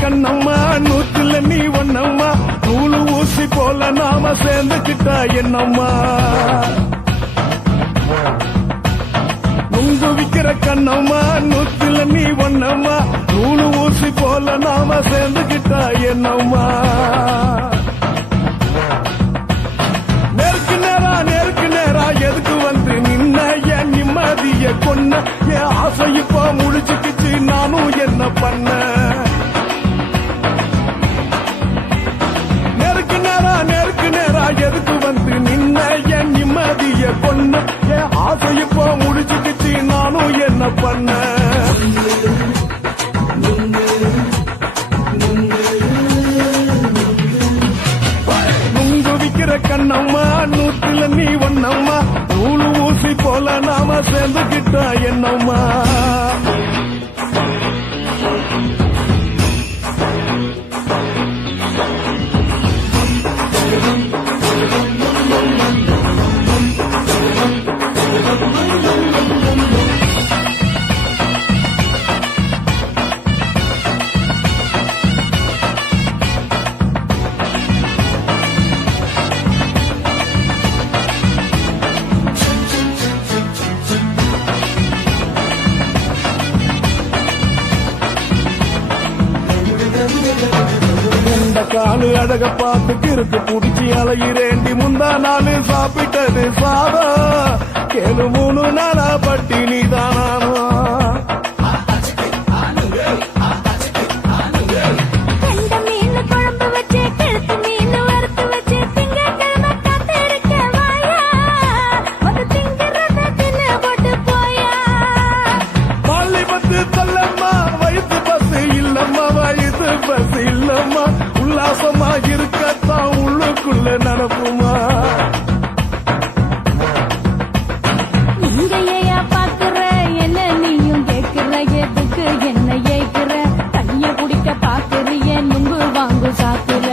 கண்ணம்மா நூத்துல நீ ஒன்னம்மா நூலு ஊசி போல நாம சேர்ந்துக்கிட்டா என்னம்மா நுங்கு விக்கிற கண்ணம்மா நூத்துல நீ ஒன்னம்மா நூலு ஊசி போல நாம சேர்ந்துக்கிட்டா என்னம்மா நேருக்கு நேரா எதுக்கு வந்து நின்ன என் நிம்மதிய கொன்ன என் ஆசை இப்ப முடிச்சுக்கிச்சு நானும் என்ன பண்ண நேருக்கு நேரா எதுக்கு வந்து நின்ன என் நிம்மதிய கொன்ன என் ஆசை இப்ப முடிச்சுக்கிச்சு நானும் என்ன பண்ண நுங்கு விக்கிற கண்ணம்மா நூத்துல நீ ஒன்னம்மா நூலு ஊசி போல நாம சேர்ந்துக்கிட்டா என்னம்மா காலு அழக பார்த்து கிறுக்கு புடிச்சி அலையிறேண்டி முந்தா நாலு சாப்பிட்டது சாதம் கேளு 3 நாளா பட்டினி தானானோ பஸ் இல்லம்மா உல்லாசமா இருக்கத்தான் உள்ளுக்குள்ள நடப்புமா நீங்க ஏயா பாக்குற என்ன நீயும் கேட்கிற எதுக்கு என்ன ஏய்க்கிற தண்ணிய குடிக்க பாக்குறிய நுங்கு வாங்கு சாக்குற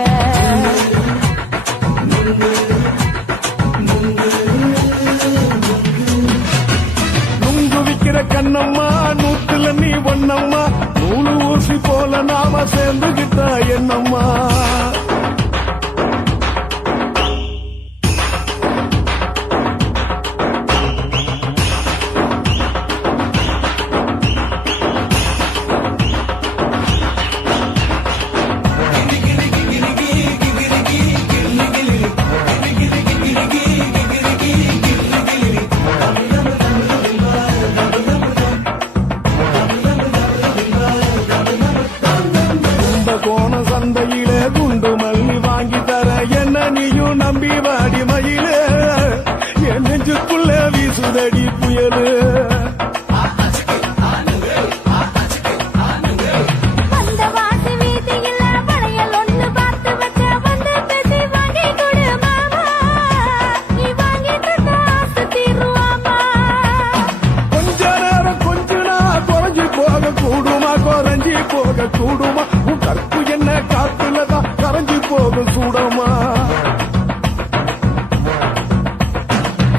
நுங்கு விக்கிற கண்ணம்மா நூத்துல நீ ஒன்னம்மா நூலு ஊசி போல நாம சேர்ந்துகிட்டா என்னம்மா சந்தையிலே குண்டு மல்லி வாங்கி தர என்ன நீயும் நம்பி வாடி மயிலே என் நெஞ்சுக்குள்ள வீசுதடி புயலு போக கூடுமா உன் கற்பு என்ன காத்துலதான் கரைஞ்சி போக சூடமா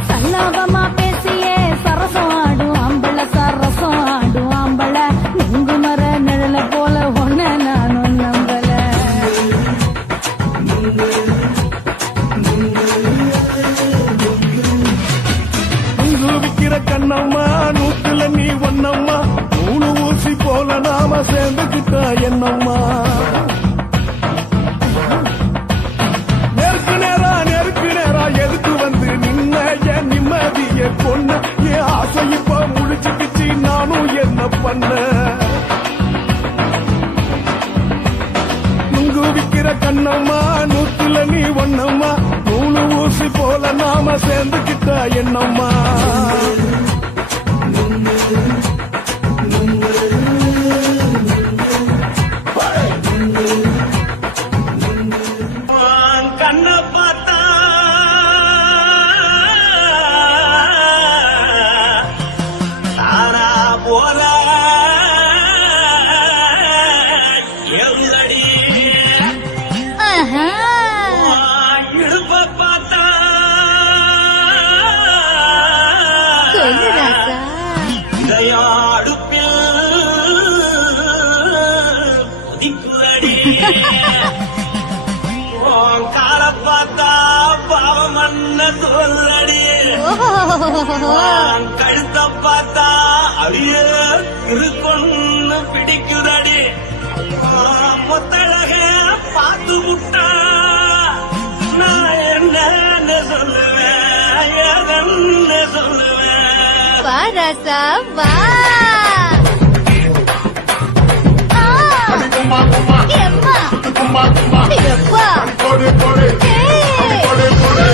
சல்லாபமா பேசியே சரசம் ஆடும் ஆம்பள சரசம் ஆடும் ஆம்பள நுங்கு மர நிழல போல ஒன்ன நானும் நம்பல நுங்கு விக்கிற கண்ணம்மா நூத்துல நீ ஒன்னம்மா நூலு ஊசி போல நாம சேர்ந்துக்கிட்டா என்னம்மா நேருக்கு நேரா எதுக்கு வந்து நின்ன என் நிம்மதிய கொன்ன என் ஆசை இப்ப முடிச்சுக்கிச்சு நானும் என்ன பண்ண நுங்கு விக்கிற கண்ணம்மா நூத்துல நீ ஒன்னம்மா நூலு ஊசி போல நாம சேர்ந்துக்கிட்டா என்னம்மா கண்ண பார்த்தா தாரா போல எவ்வளடி இழுப்ப பார்த்தா அடுப்பில் கொதிக்குதடி கால பார்த்தா பாவம் அண்ண சொல்லடி கழுத்த பார்த்தா அழிய இருக்குன்னு பிடிக்குதடி மொத்தழக பார்த்து விட்டா நான் என்ன சொல்லுவேன் எதன்னு சொல்லுவேன் வா ராசா வா கும்மா கும்மா எம்மா கும்மா கும்மா எப்பா கொடு கொடு ஏய். கொடு கொடு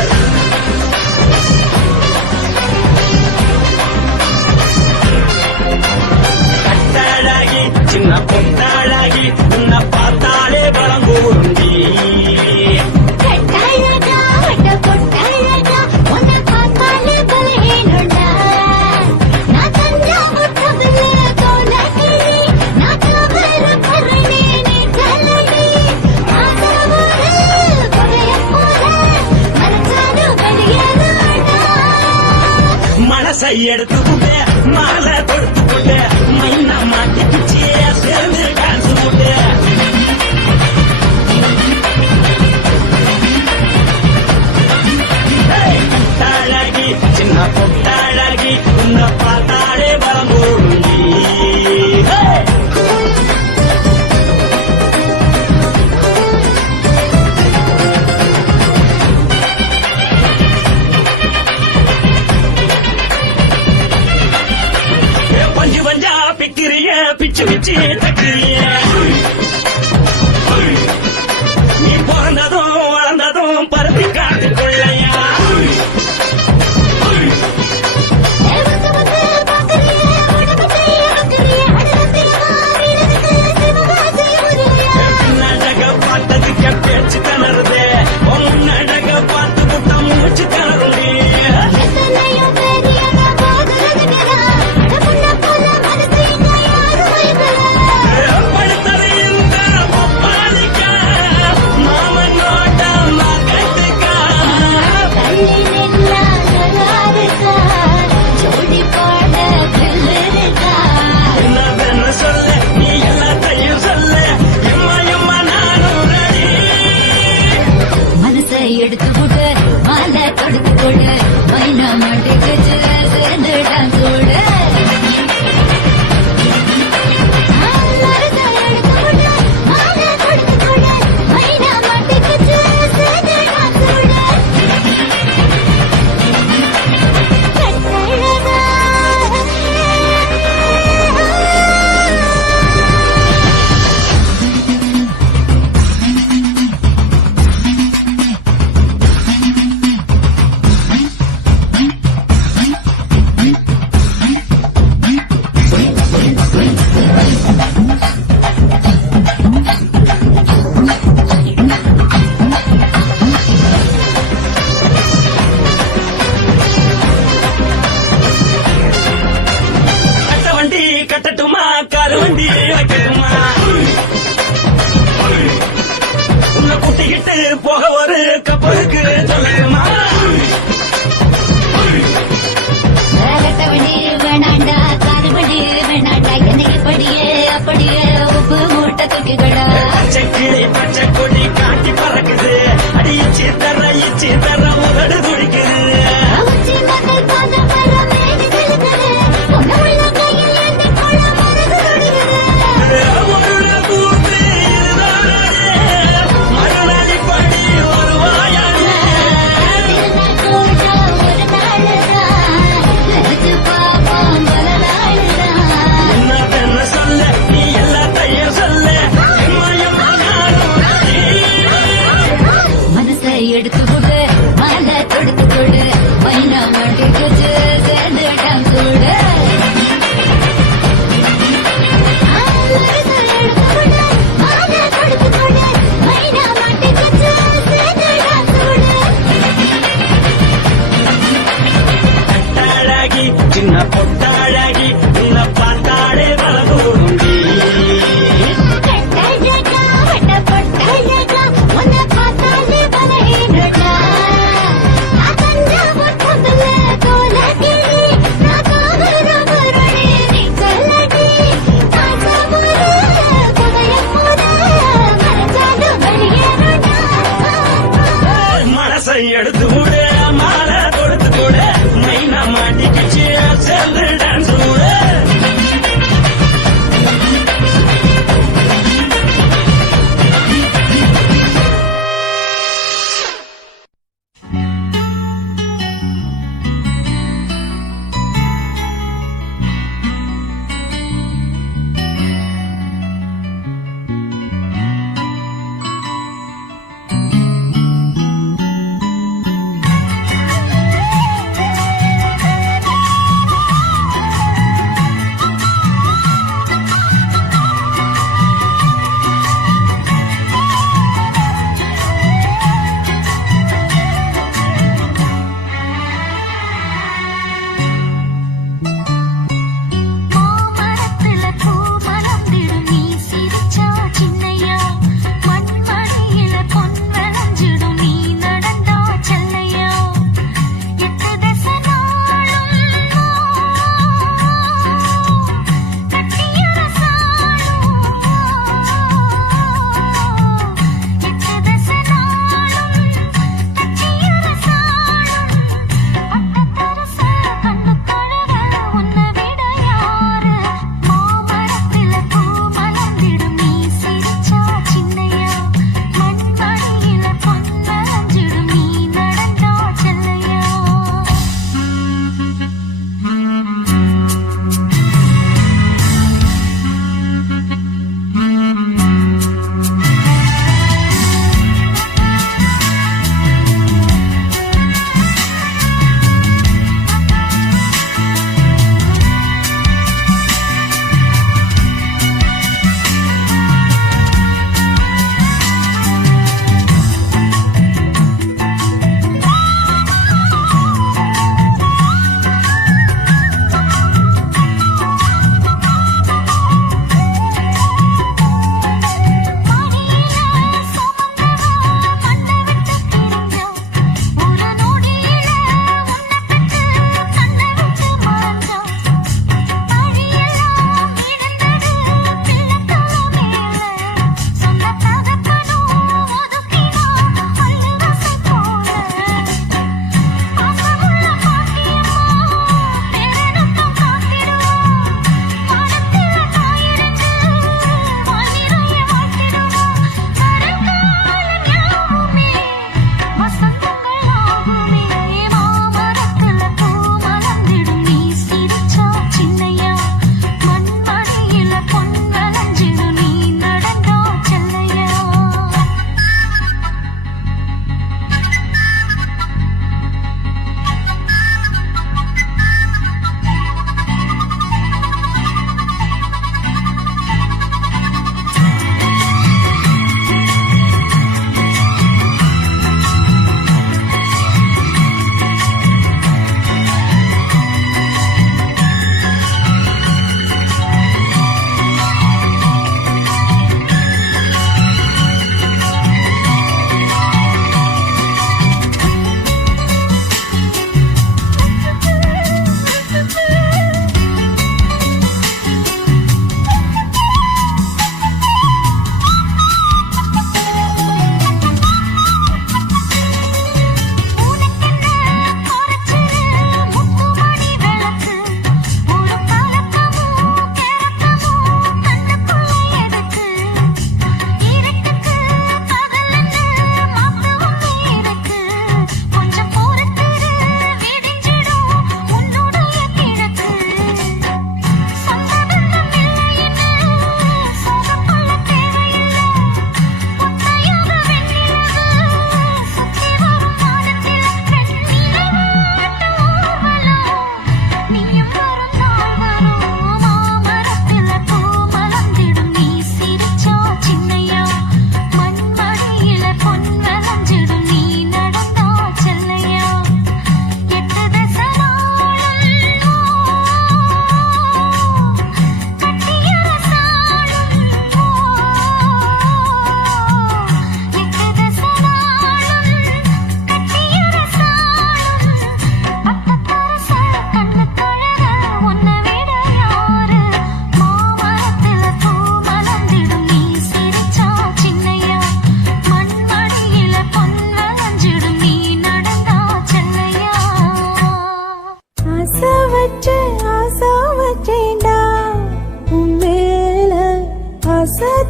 கட்டாளாகி சின்ன பொட்டாளாகி உன்னை பார்த்தாலே பலம் கூறுண்டி கட்டழகா வட்ட பொட்டழகா உன்னை பார்த்தாலே பலேனுடா நான் தஞ்சாவூர் கவிலே கோலகிரி நான் கவர பரணே நீ கலடி ஆசரவோடு கொடைய போல மனசாது வெளியேறுடா மனசை எடுத்துக்கிட்டே மாலை கொடுத்துக்கிட்டே மைனா மாட்டிக்கிச்சே சேர்ந்து டான்ஸ் போட்டு பொட்டாளாகி சின்ன பொட்டாளாகி உன்னை பார்த்தாலே பலம் கூறுண்டி பஞ்சு பஞ்சா பிக்கிறிய பிச்சு பிச்சு தக்கிறிய நீ பிறந்ததும் வளர்ந்ததும் பருத்தி காட்டுக்குள்ளையா தேவத்து வந்து பாக்கறியே உடம்பத்தை அக்கறியே அடலத்தியமா வீரனுக்கு சிவகாசி உரியா நடக பார்த்ததுக்கு பேச்சு திணறுதே முன்னடக பார்த்து புட்ட மூச்சு திணறுண்டி எத்தனையோ பெரியதா போதுறதுக்குதா அடமுன்ன போல மனசு இங்க யாரும் வைக்கல படுத்தது இந்த ஒப்பாளிக்கா மாமன் நோட்டம் கட்டுக்கா தள்ளி நின்னா நல்லாருக்கா ஜோடி பாட பிள்ளைருக்கா என்ன சொல்ல நீ எல்லாத்தையும் சொல்ல எம்மா எம்மா நானும் ரெடி மனசை எடுத்து போட்டு மாலை கொடுத்து போடு மைனா மாட்டுக்கு சேர்ந்து டான்ஸ் போடு மனசை எடுத்து போட்டு மாலை கொடுத்து போடு மைனா மாட்டுக்கு சேர்ந்து டான்ஸ் போடு கட்டழகா கட்ட வண்டி கட்டட்டுமா காரு வண்டி வைக்கட்டுமா உன்னை கூட்டிக்கிட்டு போக ஒரு கப்பலுக்கு சொல்லட்டுமா கட்ட வண்டி வேணாண்டா காரு வண்டி வேணாண்டா என்னை இப்படியே அப்படியே உப்பு மூட்டை தூக்கிக்கடா பச்சை கிளி பச்சை கொடி காட்டி பறக்குது அடி இச்சி தர உதடு துடிக்குது உச்சி மகள் பாத மர மேடு செலுத்தது பொண்ணு உள்ள கையில் ஏந்தி போட மனது துடிக்குது ஒரு நாள் கூத்து இதுதானே மறுநாள் படி ஒரு வாயாடு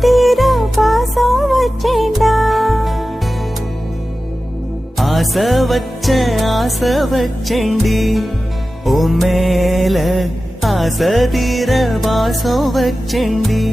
தீர பாசம் வச்சேண்டா ஆசை வச்சேண்டி ஓ மேல ஆசை தீர பாசம் வச்சேண்டி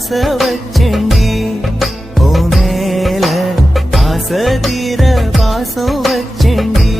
ஆசை வச்சேண்டி ஓ மேல ஆசை தீர பாசம் வச்சேண்டி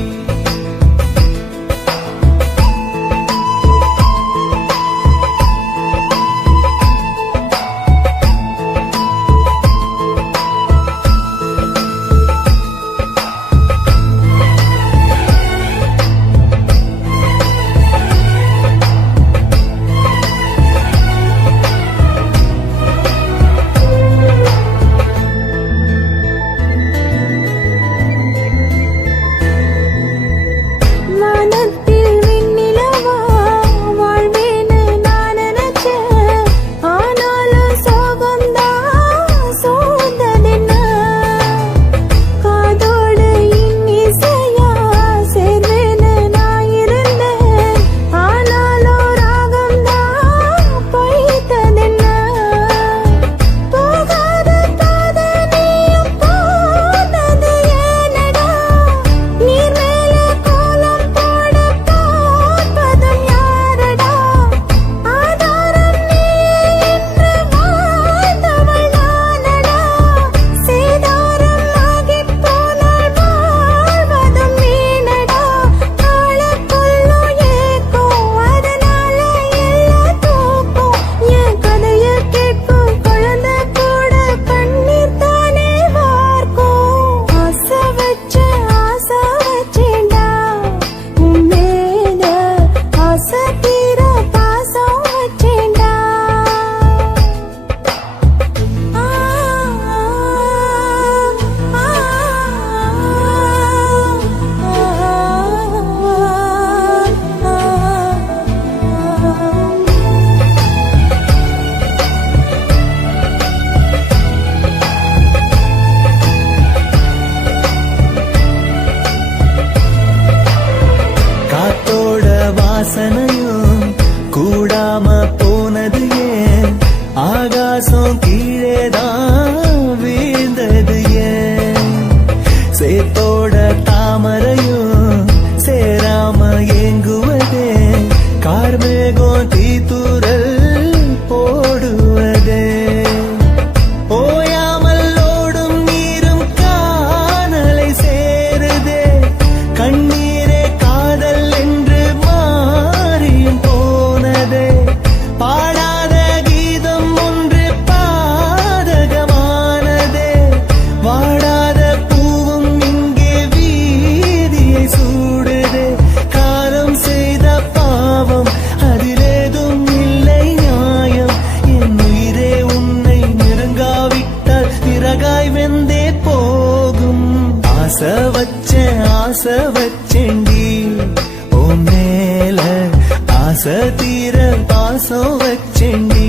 வாசனையும் கூடாம போனது ஏன் ஆகாசம் கீழேதான் வீழ்ந்தது ஏன் சேத்தோட தாமரையும் சேராம ஏங்குவதே கார்மேகம் தீத்துரல் போடுவதே ஓயாமல் ஓடும் நீரும் காணலை சேருதே கண்ணீரே காதல் என்று மாறியும் போனதே பாடாத கீதம் ஒன்று பாதகமானதே வாடாத பூவும் இங்கே வீதியை சூடுதே காலம் செய்த பாவம் அதிலேதும் இல்லை நியாயம் என் உயிரே உன்னை நெருங்காவிட்டால் பிறகாய் வெந்தே போகும் ஆசை வச்சேண்டி ஓ மேல ஆசை தீர பாசம் வச்சேண்டி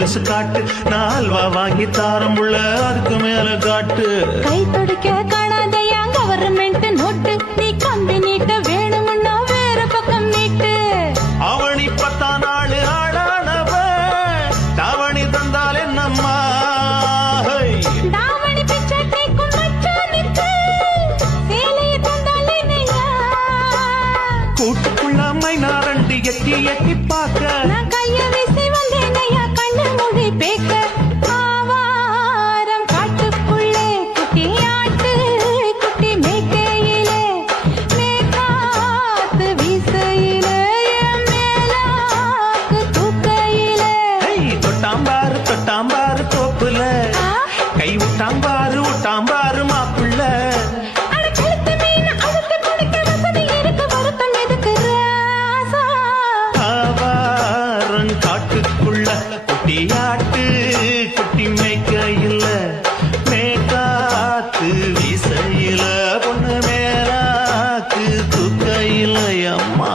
கொலுசு காட்டு நான் அல்வா வாங்கி தாரம் உள்ள அதுக்கு மேல காட்டு கை துடிக்க காணாதையா கவர்மெண்ட் நோட்டு நீ கம்பி நீட்ட வேணும்னா வேற பக்கம் நீட்டு அவனி 10 நாள் ஆளானவ தாவணி தந்தால் என்னம்மா தாவணி பிச்சை கேக்கும் மச்சானுக்கு சேலையை தந்தாலே நையா கூட்டுக்குள்ள மைனாரண்டி எட்டி எட்டி பார்க்க நான் கைய வீசி வந்தேன் ஐயா கண்ணு மொழி பேக்க ஆவாரம் காட்டுக்குள்ளே குட்டி ஆட்டு குட்டி மேய்க்கையிலே மேற்காத்து வீசையிலே என் மேலாக்கு தூக்கையிலே தொட்டாம்பாரு தோப்புல கை விட்டாம்பாரு மாப்புள்ள அட கழுத்து மீன் அழுத்து குடிக்க வசதி இருக்கு வருத்தம் எதுக்கு ராசா ஆவாரம் காட்டுக்குள்ள குட்டியாட்டு குட்டி மேய்க்கையில மேற்காத்து வீசையில பொண்ணு மேலாக்கு தூக்கையில அம்மா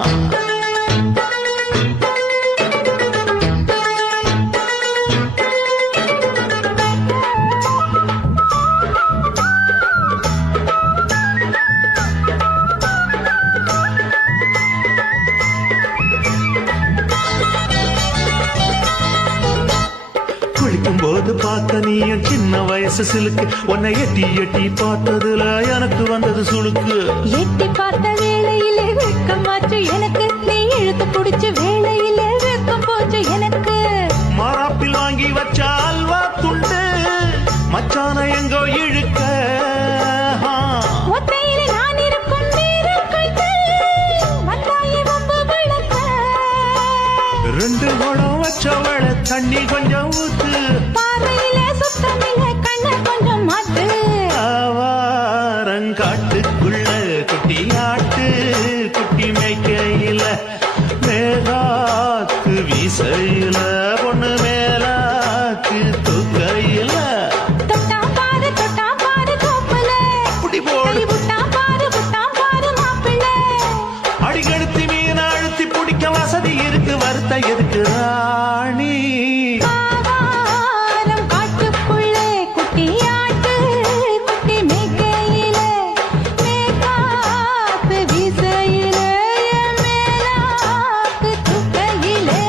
குளிக்கும் போது பார்த்த நீ என் சின்ன வயசு சிலுக்கு உன்னை எட்டி எட்டி பார்த்ததுல எனக்கு வந்தது சுளுக்கு எட்டி பார்த்த வேளையிலே வெட்கமாச்சு எனக்கு நீ இழுத்து புடிச்ச வேளையிலே வெட்கம் போச்சு எனக்கு மாறாப்பில் வாங்கி வச்ச அல்வா துண்டு மச்சான எங்கோ இழுக்க ஒத்தையிலே நான் இருக்கும் நேரம் கண்டு வந்தாயே வம்பு விளக்க 2 குடம் வச்சவள தண்ணி கொஞ்சம் ஊத்து பார்வையிலே சுத்தமில்லை கண்ண கொஞ்சம் மாத்து ஆவாரங்காட்டுக்குள்ள குட்டியாட்டு குட்டி மேய்க்கையில மேலாக்கு வீசையில பொண்ணு மேலாக்கு தூக்கையில தொட்டா பாரு தோப்புல அப்படி போடு கை விட்டா பாரு மாப்பிள்ளை அடிக்கடுத்தி மீன் அழுத்தி பிடிக்க வசதி இருக்கு வருத்த எதுக்கு ராணி ஆவாரம் காட்டுக்குள்ளே குட்டி ஆட்டு குட்டி மேய்க்கையிலே மேற்காத்து வீசையிலே என் மேலாக்கு தூக்கையிலே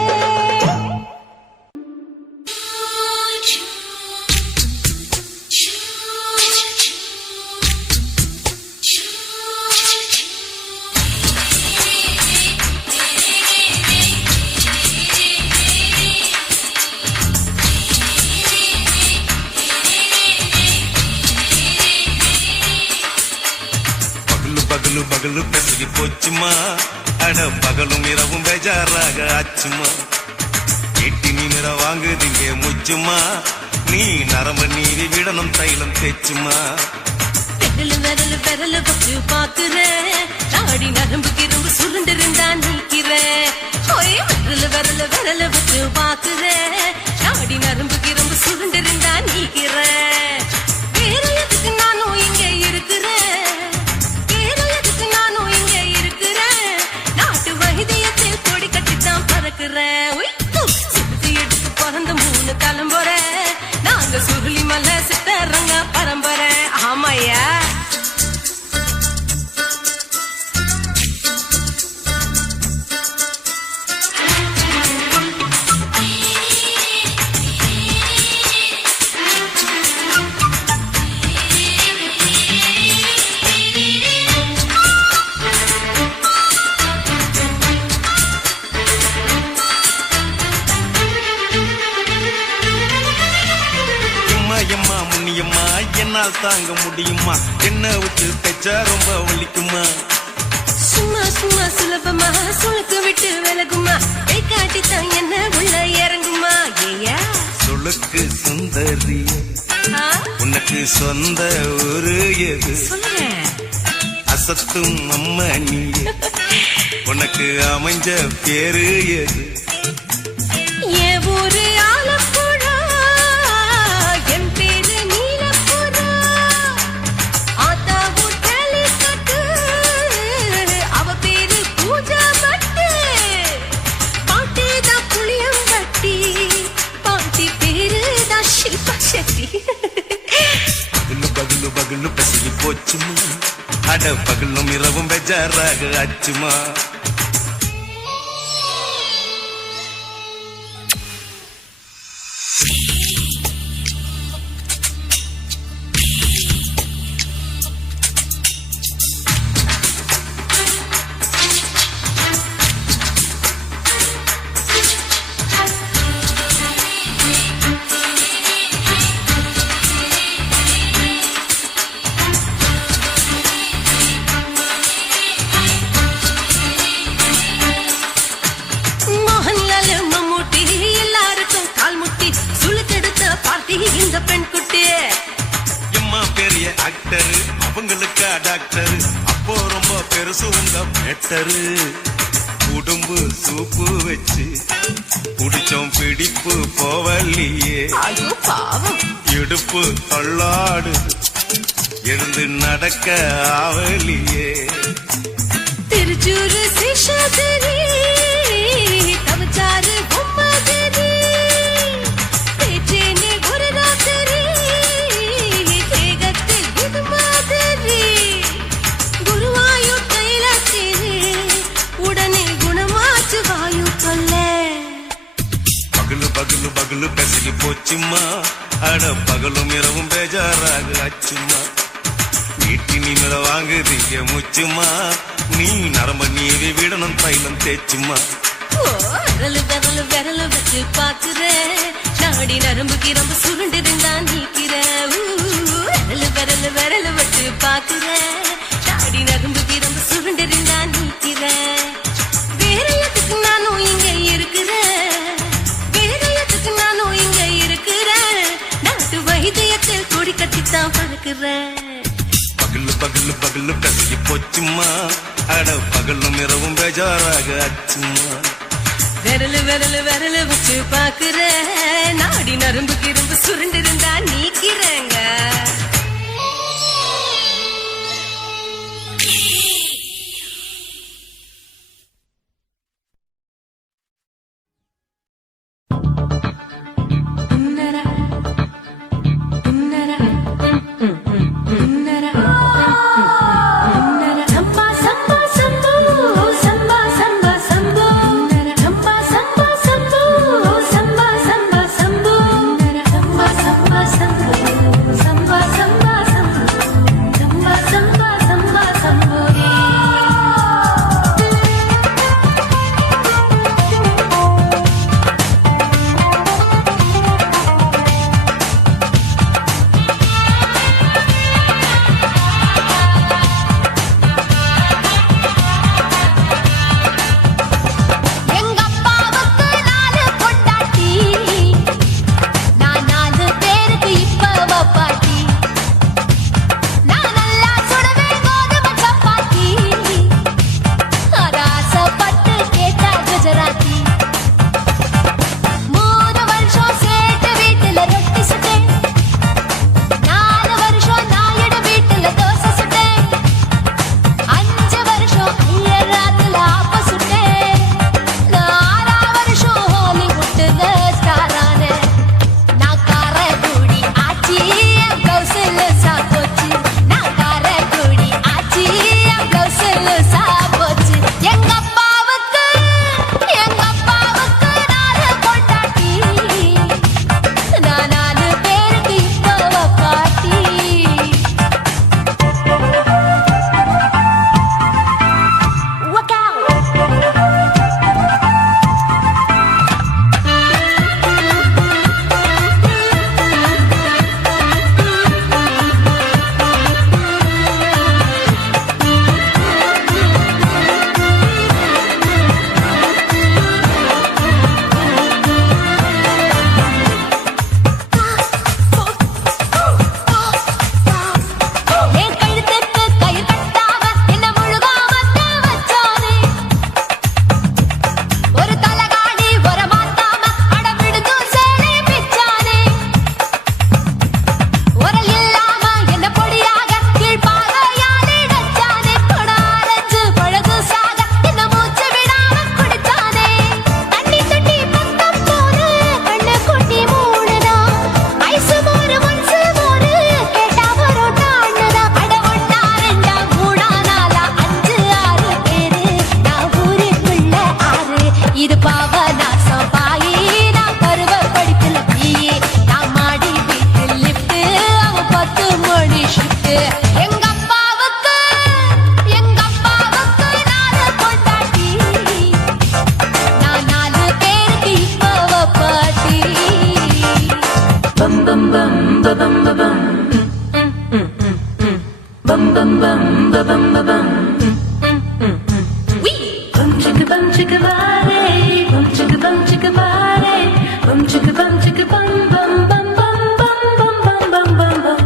பகலு பெசகி போச்சுமா அட பகலும் இரவும் பேஜாராக ஆச்சுமா எட்டி நிமிர வாங்குதீங்க முச்சுமா நீ நரம்பு நீவி விடணும் தைலம் தேச்சுமா விரல் வச்சு பாக்குறேன் நாடி நரம்பு கிரும்பு சுருண்டிருந்தா நீக்கிறேன் விரல் வச்சு பாக்குறேன் நாடி நரம்பு கிரும்பு சுருண்டிருந்தா நீக்கிறேன் வேற எதுக்கு நானும் இங்க இருக்கிறேன் நாட்டு வைத்தியத்தில் கொடி கட்டித்தான் பறக்கிறேன் எடுத்து பிறந்த 3 தலைமுறை நாங்க சுருளி மலை சித்தரங்க பரம்பரை ஆமாயா எம்மா முன்னியம்மா என்னால் தாங்க முடியுமா என்ன விட்டு தைச்சா ரொம்ப வலிக்குமா சும்மா சுலபமா சுளுக்கு விட்டு விலகுமா கை காட்டித்தான் என்ன உள்ள இறங்குமா ஏயா சுளுக்கு சுந்தரி உனக்கு சொந்த ஊரு எது சொல்றேன் அசத்தும் அம்மா நீ உனக்கு அமைஞ்ச பேரு எது என் ஊரு ஆலப்புழா என் பேரு நீலப்புறா ஆத்தா ஊட்டலி கட்டு அவ பேரு பூஜா பட்டு பாட்டி தான் புளியம் கட்டி பாட்டி போச்சுமா அட பகலும் இரவும் பெஜாராக ஆச்சுமா மோகன்லால் மம்மூட்டி எல்லாருக்கும் கால் முட்டி சுளுக்கெடுத்த பார்ட்டி இந்த பெண் குட்டி எம்மா பெரிய ஆக்டர் அவங்களுக்கா டாக்டர் அப்போ ரொம்ப பெருசு உங்க மேட்டரு உடம்பு சூப்பு வச்சு குடிச்சோம் பிடிப்பு போவல்லையே ஐயோ பாவம் இடுப்பு தள்ளாடு எழுந்து நடக்க ஆவலியே திருச்சூர் சேஷாதிரி தவச்சாரு பொம்மதிரி பேச்சேனே ஒரு ராத்திரி தேகத்தில் இது மாதிரி குருவாயூர் தைலத்திரி உடனே குணமாச்சு வாயு சொல்ல பகலு பகலு பகலு பெசகி போச்சுமா அட பகலும் இரவும் பேஜாராக ஆச்சுமா வீட்டு நீ மேல வாங்குதீங்க முச்சுமா நீ நரம்ப நீவி விடணும் தைலம் தேச்சுமா விரலு விரலு விரலு வச்சு பாக்குற நாடி நரம்பு கிரம்பு சுருண்டு இருந்தா நீக்கிற விரலு விரலு விரலு வச்சு பாக்குற நாடி நரம்பு கிரம்பு சுருண்டு இருந்தா நீக்கிற வேற எதுக்கு நானும் இங்க இருக்கிறேன் வேற எதுக்கு நானும் இங்க இருக்கிறேன் நாட்டு வைத்தியத்தில் கொடி கட்டித்தான் பறக்கிறேன் பகலு பகலு பகலு பெசகி போச்சுமா அட பகலும் இரவும் பேஜாராக ஆச்சுமா விரலு விரலு விரலு வச்சு பாக்குற நாடி நரம்பு கிரும்பு சுருண்டு இருந்தா நீக்கிறேங்க சம்பா சம்பா சம்போ சம்பா சம்பா சம்போ சம்பா சம்பா சம்போ சம்பா சம்பா சம்போ சம்பா சம்பா சம்போ சம்பா bum bum bum ba bum ba bum. Wee! Bum chicka body, bum chicka body, bum chicka bum bum bum bum bum bum bum bum bum.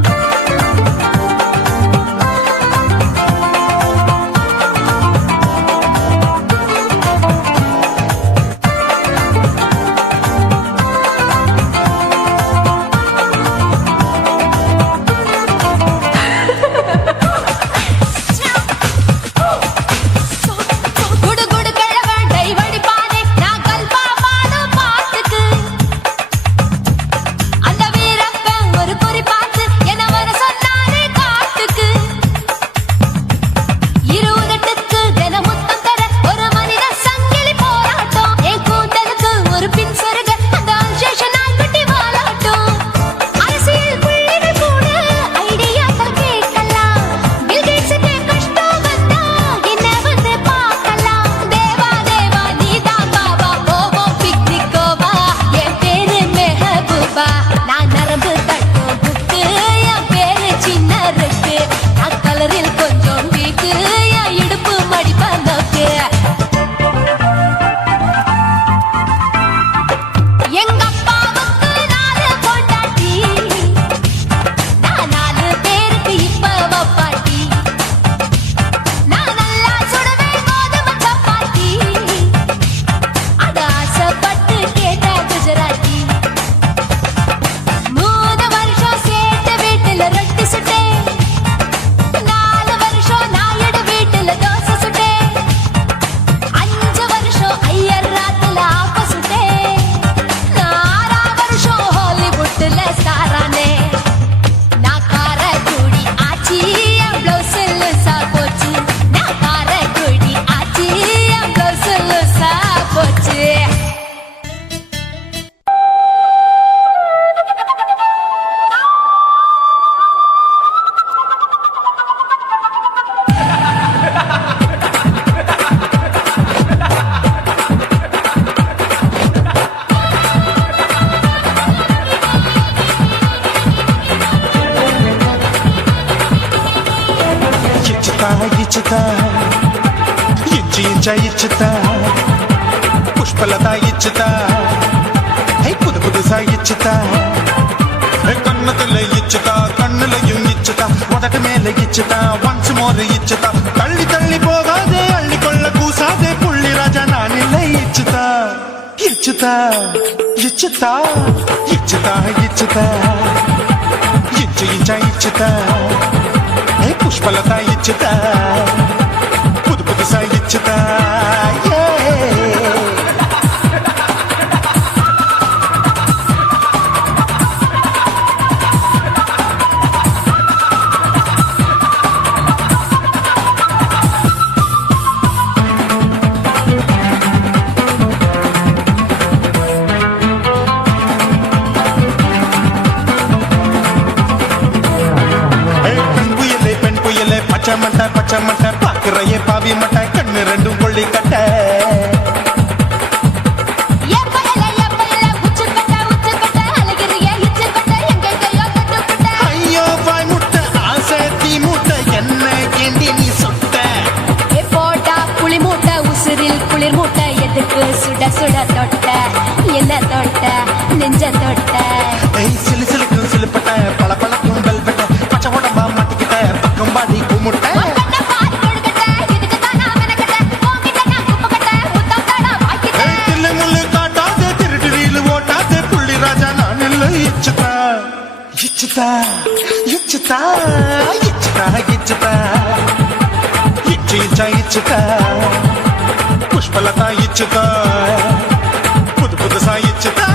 குடு குடு கிழவன் டைவடி பாரு நான் கல்பா பாடு பாட்டுக்கு அந்த வீரப்பன் ஒரு குறி பார்த்து என்ன வர சொன்னாரு காட்டுக்கு 20 தினமுத்தம் தர ஒரு மனித சங்கிலி போராட்டம் என் கூந்தலுக்கு ஒரு பின் சொருக அந்த அல்சேஷன் ஆண்குட்டி வாலாட்டம் அரசியல் புள்ளிகள் கூட ஐடியாக்கள் கேட்கலாம் பில் கேட்ஸுக்கு கஷ்டம் வந்தா என்ன வந்து பார்க்கலாம் தேவா தேவா நீதான் பாபா போவோம் பிக்னிக் கோவா என் பேரு மெஹபூபா நான் நரம்பு தட்டும் புக்கு என் பேரு சின்ன இருக்கு அக்கலரில் கொஞ்சம் வீக்கு என் இடுப்பு மடிப்ப நோக்கு எங்க அப்பாவுக்கு 4 பொண்டாட்டி நான் 4 பேருக்கு இப்ப வப்பாட்டி நான் நல்லா சுடுவேன் கோதுமை சப்பாத்தி அத ஆசைப்பட்டு கேட்ட குஜராத்தி 3 வருஷம் சேர்த்து வீட்டுல ரொட்டி சுட்டேன் 4 வருஷம் நாயுடு வீட்டுல தோசை சுட்டேன் 5 வருஷம் ஐயர் ராத்துல ஆப்ப சுட்டேன் 4 வருஷம் ஹாலிவுட்ல ஸ்டாரானே நான் காரக்குடி ஆச்சி என் பிளவுஸ் லூசா போச்சு நான் காரக்குடி ஆச்சி என் பிளவுஸ் லூசா போச்சு ఇచ్చుతా ఇచ్చుతా పుష్పలత ఇచ్చుతా புது புதுசா இச்சுதா கண்ணத்துல இச்சுதா கண்ணுலையும் இச்சுதா உதட்டு மேல இச்சுதா ஒன்ஸ் மோர் இச்சுதா தள்ளி தள்ளி போகாதே அள்ளி கொள்ள கூசாதே புள்ளி ராஜா நான் இல்லை இச்சுதா இச்சுதா இச்சுதா இச்சுதா இச்சுதா இச்சுதா புஷ்பலதா இச்சுதா புது புதுசா இச்சுதா பச்சை மட்டை பாக்குறையே பாவி மட்டை கண்ணு ரெண்டும் கொள்ளி கட்ட ஐயோ பாய் முட்டை ஆசை தீ முட்டை என்ன கேண்டி நீ சொட்ட போட்டா புளி மூட்டை உசுரில் குளிர் மூட்டை எதுக்கு சுட சுட தொட்ட என்ன தொட்ட நெஞ்ச தொட்ட சிலு சிலுக்கும் சிலுப்பட்ட பல பழக்கும் வெல்பட்ட பச்சை உடம்பா மாட்டிக்கிட்ட பக்கம் பாடி குமுட்ட இச்சுதா இச்சுதா இச்சுதா இச்சுதா இச்சுதா இச்சுதா புஷ்பலதா இச்சுதா புது புதுசா இச்சுதா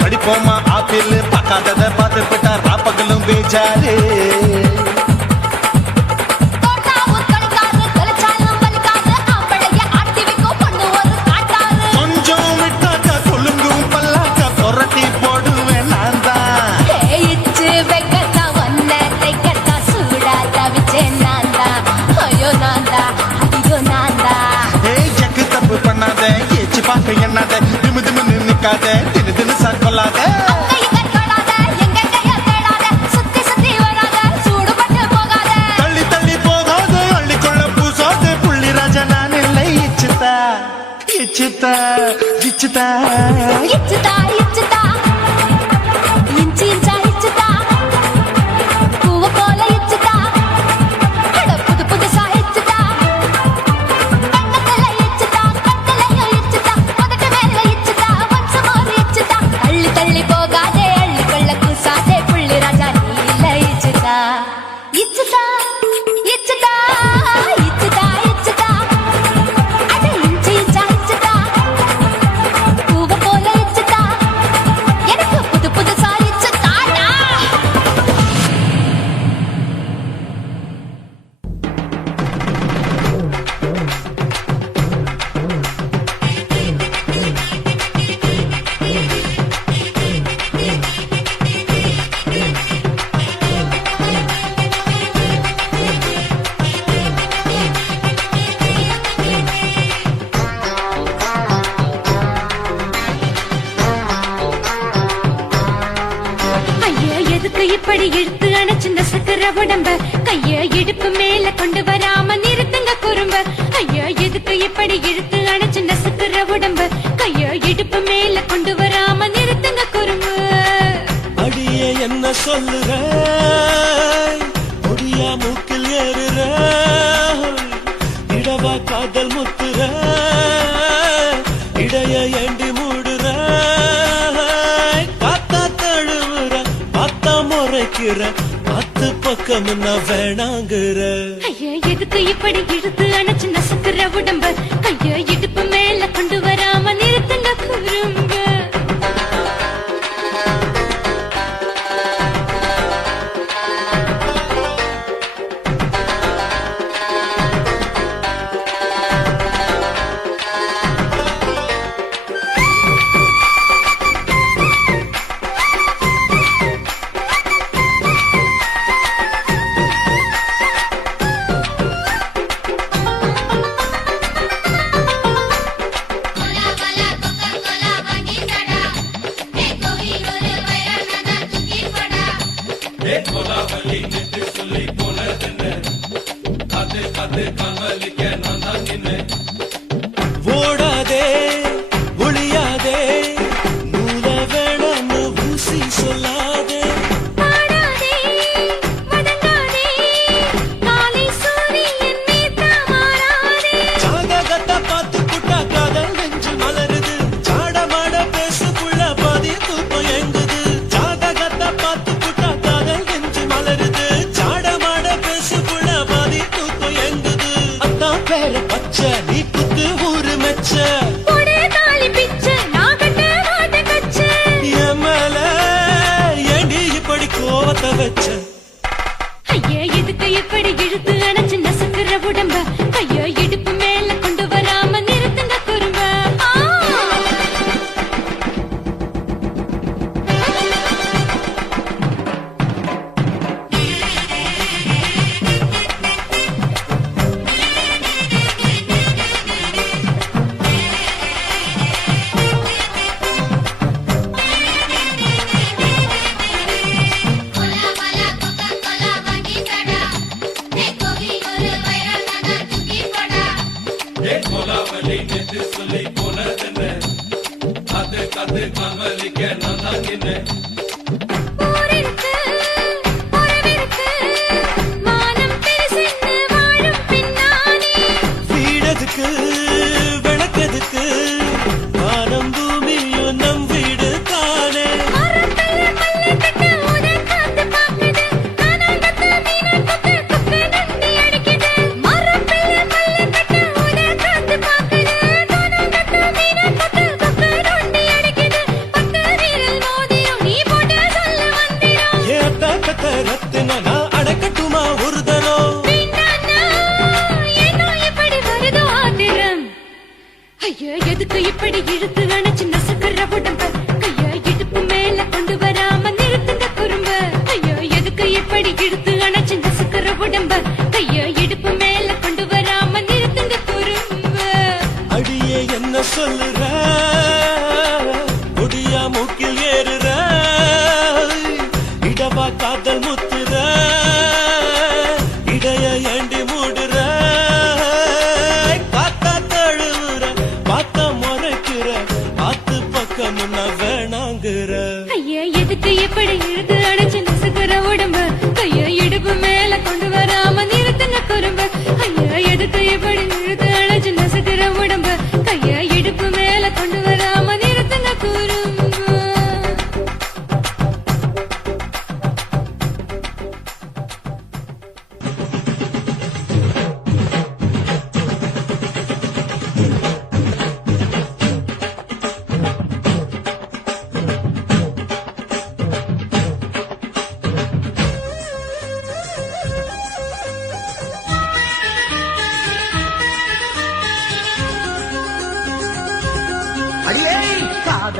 படிப்போமா ஆப்பிள் பார்க்காதத பார்த்து விட்டா ராப்பகலும் பேஜாரு திணிக்காத தினு தினுசா கொள்ளாத சுத்தி சுத்தி வராத சூடுபட்டு போகாத தள்ளி தள்ளி போகாத அள்ளிக்கொள்ள பூசாத புள்ளி ராஜா நான் இல்லை இச்சுதா இச்சுதா இச்சுதா இச்சுதா இச்சுதா இன்ச்சு இன்ச்சா இச்சுதா பூவ போல இச்சுதா அட புது புதுசா இச்சுதா கண்ணத்துல இச்சுதா கட்டலையும் இச்சுதா முதட்டு மேல இச்சுதா வம்சமோர் இச்சுதா தள்ளி தள்ளி போகாதே அள்ளி கொள்ள கூசாதே புள்ளி ராஜா நீ இல்ல இச்சுதா இச்சுதா இச்சுதா இச்சுதா இச்சுதா அட இன்ச்சு இன்ச்சா இச்சுதா பூவ போல இச்சுதா எனக்கு புது புதுசா இச்சுதாடா ஐயா எதுக்கு இப்படி இழுத்து அணைச்சிருந்த சக்கர உடம்ப கைய இடுப்பு மேல கொண்டு வராம நிறுத்துங்க குறும்ப ஐயா எதுக்கு இப்படி இழுத்து அணைச்சிருந்த சக்கர உடம்ப கைய இடுப்பு மேல கொண்டு வராம நிறுத்துங்க குறும்பு அடியே என்ன சொல்லுற முடியா மூக்கில் ஏறுற இடவா காதல் முத்துற இடைய ஏண்டி மூடுற காத்தா தழுவுற பார்த்தா முறைக்கிற பத்து பக்கம் நான் வேணாங்குற ஐயா எதுக்கு இப்படி இழுத்து அணைச்சிருந்த சக்கர உடம்ப கைய இடுப்பு மேல கொண்டு வராம நிறுத்துங்க குறும்பு ஓடாதே ஒளியாதே நூல வேணான்னு ஊசி சொல்லாதே பாடாதே வதங்காதே காலை சூரியன் மீத மாறாதே ஜாதகத்தை பார்த்து புட்டா காதல் நெஞ்சு மலருது சாடமாட பேசுக்குள்ள பாதி தூக்கம் எங்குது ஜாதகத்தை பார்த்து புட்டா காதல் நெஞ்சு மலருது சாடமாட பேசுக்குள்ள பாதி தூக்கம் எங்குது அத்தான் பேர பச்சை நீ குத்து ஊரு மெச்ச கொடே தாலி பிச்சை நான் கட்ட மாட்டேன் கச்சை என் மேல ஏண்டி இப்படி கோவத்தை வச்ச ஐயா எதுக்கு இப்படி இழுத்து அணைச்சு நசுக்கிற உடம்ப கையோ இடுப்பு மேல கொண்டு வராம நிறுத்துங்க குறும்ப ஊரிருக்கு உறவிருக்கு மானம் பெருசென்னு வாழும் பின்னானே வீடதுக்கு விளக்கதுக்கு வானம் பூமியும் நம் வீடு தானே மரத்துல மல்லி கட்டு உதை காத்து பாக்குது கானாங்கத்து மீனா கொத்து கொக்கு நண்டி அடிக்குது மரத்துல மல்லி கட்டு உதை காத்து பாக்குது கானாங்கத்து மீனா கொத்து கொக்கு நண்டி அடிக்குது பத்து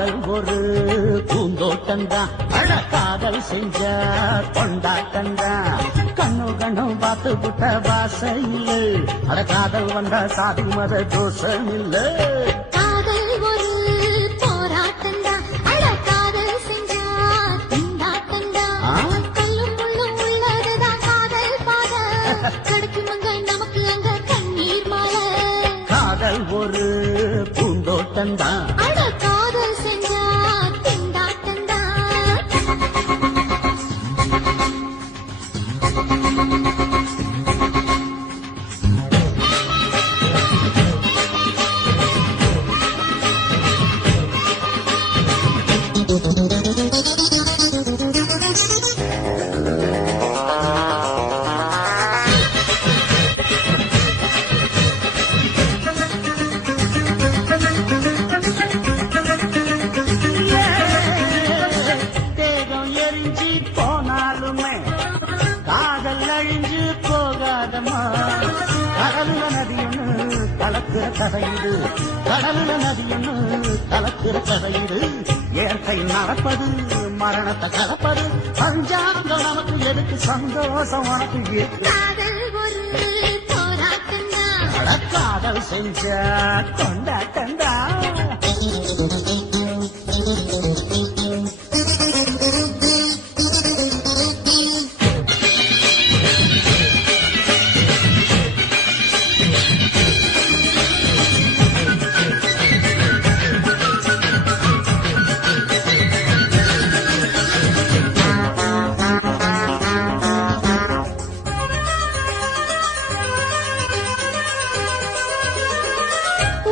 காதல் ஒரு பூந்தோட்டந்தான் அழ காதல் செஞ்ச கொண்டாட்டந்தான் கண்ணு கண்ணு பார்த்து புட்ட வாசம் இல்ல அட காதல் வந்த சாதி மத தோஷம் இல்ல காதல் ஒரு போராட்டம்தான் அட காதல் செஞ்சா திண்டாட்டம்தான் கல்லும் முள்ளும் உள்ளதுதான் காதல் பாத கிடைக்குமங்க நமக்கு அங்க கண்ணீர் மாலை காதல் ஒரு பூந்தோட்டந்தான் அட காதல் செஞ்சா திண்டாட்டம்தான் தேகம் எரிஞ்சு போனாலுமே காதல் அழிஞ்சு போகாதம்மா கடலுல நதியொன்னு கலக்கிற கதையிடு கடலுல நதியொன்னு கலக்கிற கதையிடு இயற்கை நடப்பது மரணத்தை கலப்பது பஞ்சாங்கம் நமக்கு எதுக்கு சந்தோஷம் உனக்கு இருக்கு காதல் ஒரு போராட்டம்தான் அட காதல் செஞ்ச கொண்டாட்டந்தா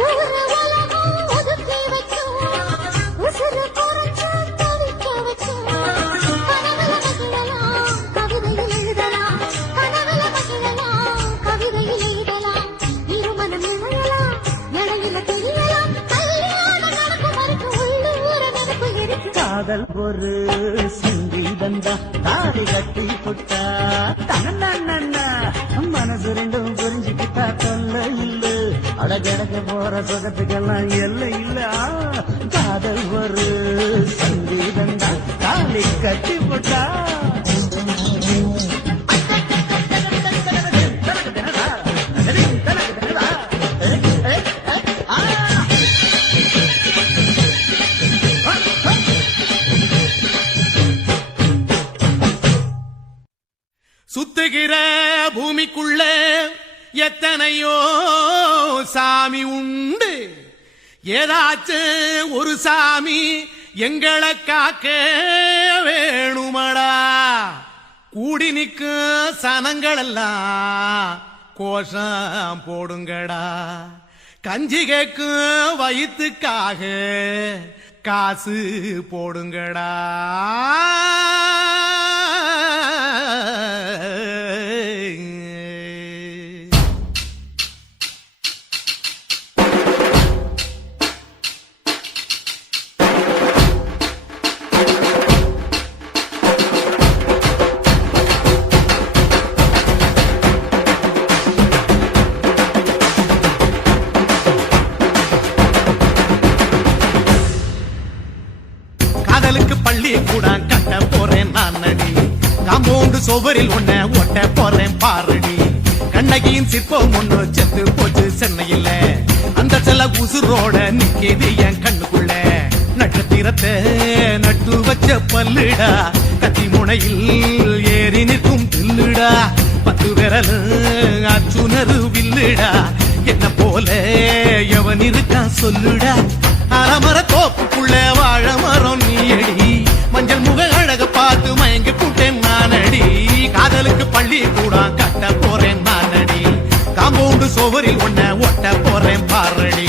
ஊரு உலகம் ஒதுக்கி வைக்கும் உசுறு குறைச்சு தவிக்க வைக்கும் கனவுல மகிழலாம் கவிதையில் எழுதலாம் கனவுல மகிழலாம் கவிதையில் எழுதலாம் இருமனம் இணையலாம் இடையில தெரியலாம் கல்யாணம் நடக்கும் வரைக்கும் உள்ளூர நினைப்பு இருக்கு காதல் ஒரு சங்கீதந்தா தாடி கட்டி புட்டா தன்னா மனசு ரெண்டும் புரிஞ்சுக்கிட்டா தொல்லை இல்ல அடகடக்க போற சுகத்துக்கெல்லாம் எல்லை இல்ல காதல் ஒரு சங்கீதந்தா தாடி கட்டி புட்டா சுத்துகிற பூமிக்குள்ள எத்தனையோ சாமி உண்டு ஏதாச்சும் ஒரு சாமி எங்களை காக்க வேணுமடா கூடி நிற்கும் சனங்கள் எல்லாம் கோஷம் போடுங்கடா கஞ்சி கேக்கும் வயிற்றுக்காக காசு போடுங்கடா காதலுக்கு பள்ளி கூட கட்ட போறேன் நான் நடி காம்பவுண்டு சுவரில் ஒன்ன ஒட்ட போறேன் பாரடி கண்ணகியின் சிற்பம் ஒண்ணு செத்து போச்சு சென்னையில அந்த சில உசுரோட நிக்கிது என் கண்ணுக்குள்ள நட்சத்திரத்தை நட்டு வச்ச பல்லுடா கத்தி முனையில் ஏறி நிற்கும் தில்லுடா 10 விரல் அச்சுணரு வில்லுடா என்ன போல எவன் இருக்கான் சொல்லுடா அறமர தோப்புக்குள்ள வாழ மரம் நீயடி மஞ்சள் முக அழக பார்த்து மயங்கி கூட்டேன் நானடி காதலுக்கு பள்ளி கூட கட்ட போறேன் நானடி காம்பவுண்டு சுவரில் ஒன்ன ஒட்ட போறேன் பாரடி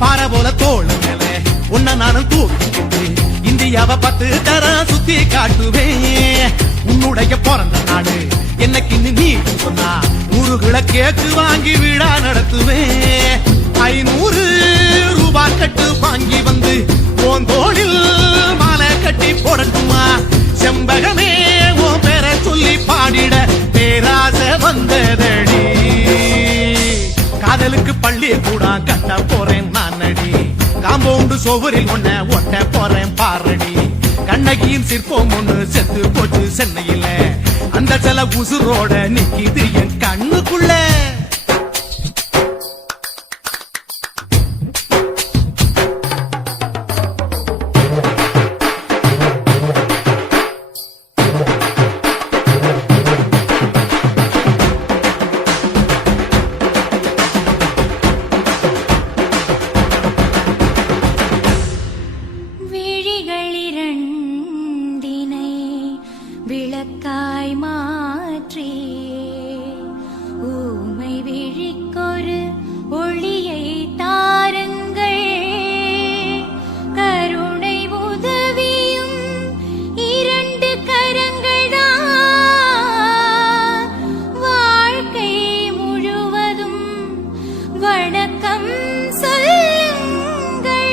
பாறை போல தோள் மேல உன்ன நானும் தூக்கிட்டு இந்தியாவை 10 தரம் சுத்தி காட்டுவேன். உன்னுடைய பிறந்த நாடு என்னைக்கு நீ சொன்னா 100 கேக்கு வாங்கி விழா நடத்துவேன். 500 ரூபாய் கட்டு வாங்கி வந்து போந்தோளில் மாலை கட்டி போடட்டுமா? செம்பகமே உன் பேரை சொல்லி பாடிட பேராசை வந்ததடி. காதலுக்கு பள்ளி கூட கட்ட போறேன் நான் அடி. காம்பவுண்டு சோவரில் ஒன்ன ஒட்ட போறேன் பாரடி. கண்ணகியின் சிற்பம் ஒண்ணு செத்து போச்சு சென்னையில. அந்த சில உசுரோட நிக்கிது என் கண்ணுக்குள்ள. விழிகளிரண்டினை விளக்காய் மாற்றி ஊமை விழிக்கொரு ஒளியை தாருங்கள். கருணை உதவியும் 2 கரங்கள்தான். வாழ்க்கை முழுவதும் வணக்கம் சொல்லுங்கள்.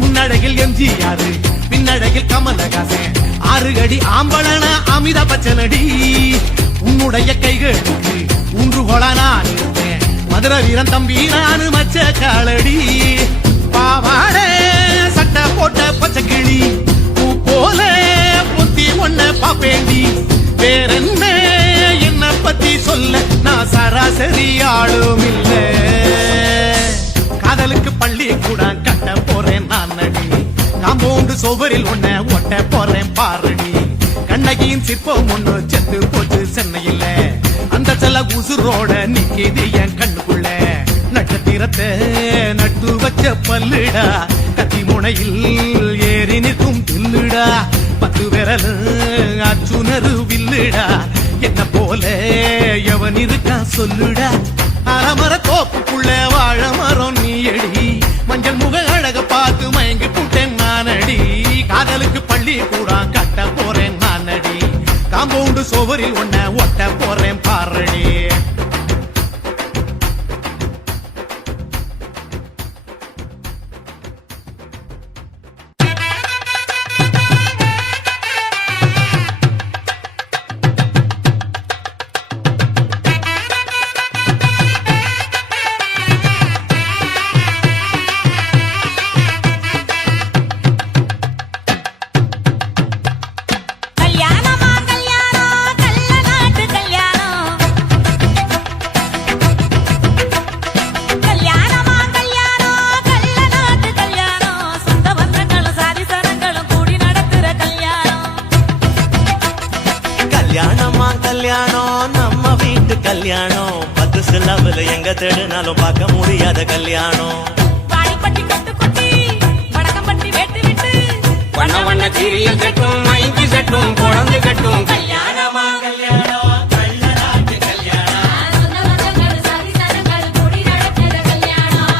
முன்னடையில் எம்ஜிஆர் பின்னடையில் கமலஹாசன் 6 அடி ஆம்பளன அமிதாப் பச்சனடி. உன்னுடைய கைகளுக்கு ஊன்றுகோலா நான் இருப்பேன். மதுரை வீரன் தம்பி நானு மச்ச காலடி. பாவாட சட்டை போட்ட பச்சை கிளி பூ போல பொத்தி ஒன்ன பாப்பேண்டி. வேறென்ன என்ன பத்தி சொல்ல நான் சராசரி ஆளும் இல்ல. காதலுக்கு பள்ளி கூட கட்ட போறேன் நான் அடி. காம்பவுண்டு சோவரில் ஒன்ன ஒட்ட போறேன் பாரடி. கண்ணகியின் சிற்பம் ஒண்ணு செத்து போச்சு சென்னையில. அந்த சில உசுரோட நிக்கிது என் கண்ணுக்குள்ள. நட்சத்திரத்தை நட்டு வச்ச பல்லுடா. கத்தி முனையில் ஏறி நிற்கும் தில்லுடா. 10 விரல் அச்சுணரு வில்லுடா. என்ன போல எவன் இருக்கா சொல்லுடா. அறமர தோப்புக்குள்ள வாழ மரம் நீ அடி. மஞ்சள் முக அழக பார்த்து மயங்கி புட்டேன் நானடி. காதலுக்கு பள்ளி கூட கட்ட போறேன் நானடி. காம்பவுண்டு சோவரில் ஒன்ன ஒட்ட போறேன் பாரடி. கல்யாணமா கல்யாணம் கல்ல நாட்டு கல்யாணம். கல்யாணமா கல்யாணம் கல்ல நாட்டு கல்யாணம். சொந்த பந்தங்களும் சாதி சனங்களும் கூடி நடத்துற கல்யாணம். கல்யாணமா கல்யாணம் நம்ம வீட்டு கல்யாணம். 10 சிலவுல எங்க தேடினாலும் பார்க்க முடியாத கல்யாணம். வாடிப்பட்டி கொட்டு கொட்டி வடக்கம்பட்டி வெட்டு விட்டு வண்ண வண்ண சீரியல் கட்டும் 5 செட்டும் குழந்தை கட்டும். கல்யாணமா கல்யாணம் கள்ள நாட்டு கல்யாணம். சொந்த பந்தங்களும் சாதி சனங்களும் கூடி நடத்துற கல்யாணம்.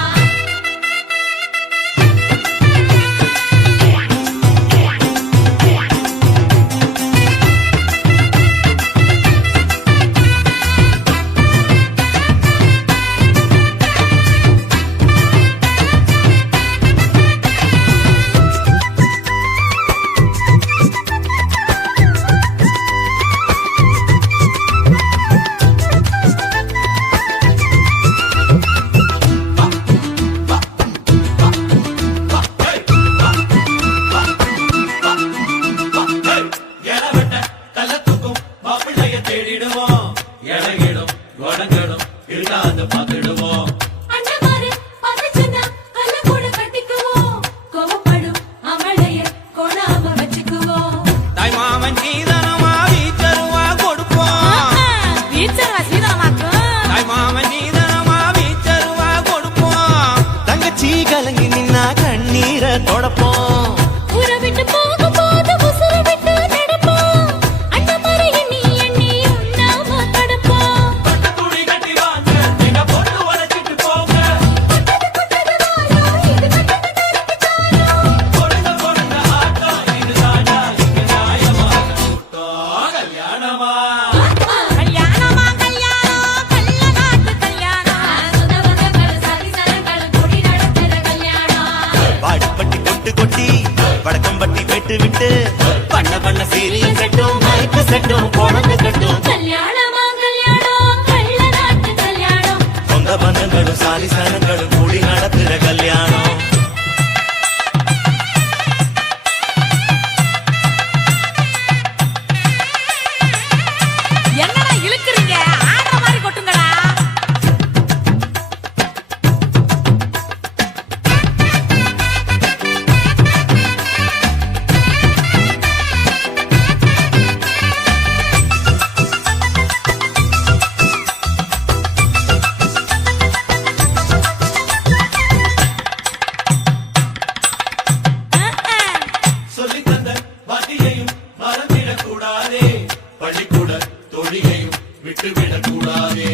விட்டு விடக்கூடாதே.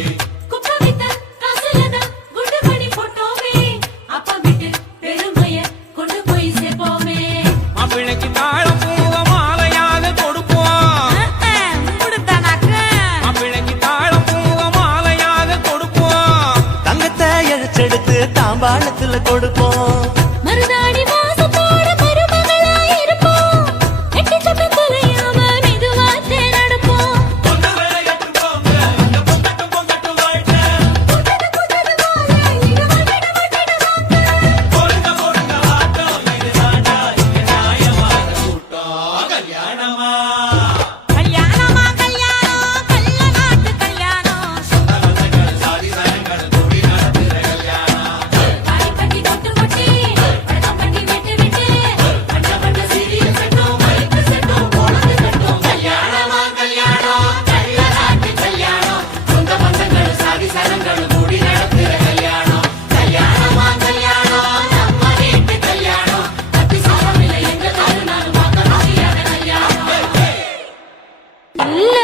குப்பை வித்த காசுலதான் குண்டு மணி போட்டோமே, அப்பா விட்டு பெருமைய கொண்டு போய் சேர்ப்போமே. மாப்பிள்ளைக்கு தாழம் பூவ மாலையாக கொடுப்போம். மாப்பிள்ளைக்கு தாழம் பூவ மாலையாக கொடுப்போம். தங்கத்தை இழைச்செடுத்து தாம்பாளத்துல கொடுப்போம். மருதாணி வாசத்தோட மருமகளா இருப்போம், எட்டி சட்டை தொலையாம மெதுவாத்தே நடப்போம். பொண்ணு விளையாட்டு போங்க, இந்த பொங்கட்டும் பொங்கட்டும் வாழ்க்கை. பொறுங்க பொறுங்க வாட்டம், இது தாண்டா இங்க நியாயமான கூட்டம். கல்யாணமா கல்யாணமா கல்யாணம், கள்ள நாட்டு கல்யாணம். சொந்தங்கள் சாதி சனங்கள் கூடி நடத்துற கல்யாணம். தாலி கட்டி கொட்டு கொட்டி, பழக்கம் பண்ணி வெட்டு வெட்டு, வண்ண வண்ண சீரியல் செட்டும், மைக்கு செட்டும், பொழுது கட்டும். கல்யாணமா கல்யாணம், கள்ள நாட்டு கல்யாணம். சொந்த பந்தங்கள் சாதி சனங்கள் கூடி நடத்துற கல்யாணம். கல்யாணமா கல்யாணம், நம்ம வீட்டு கல்யாணம். கத்தி சாரமில்லை எங்க கருணானு பார்க்க ருசியான கல்யாணம். இல்ல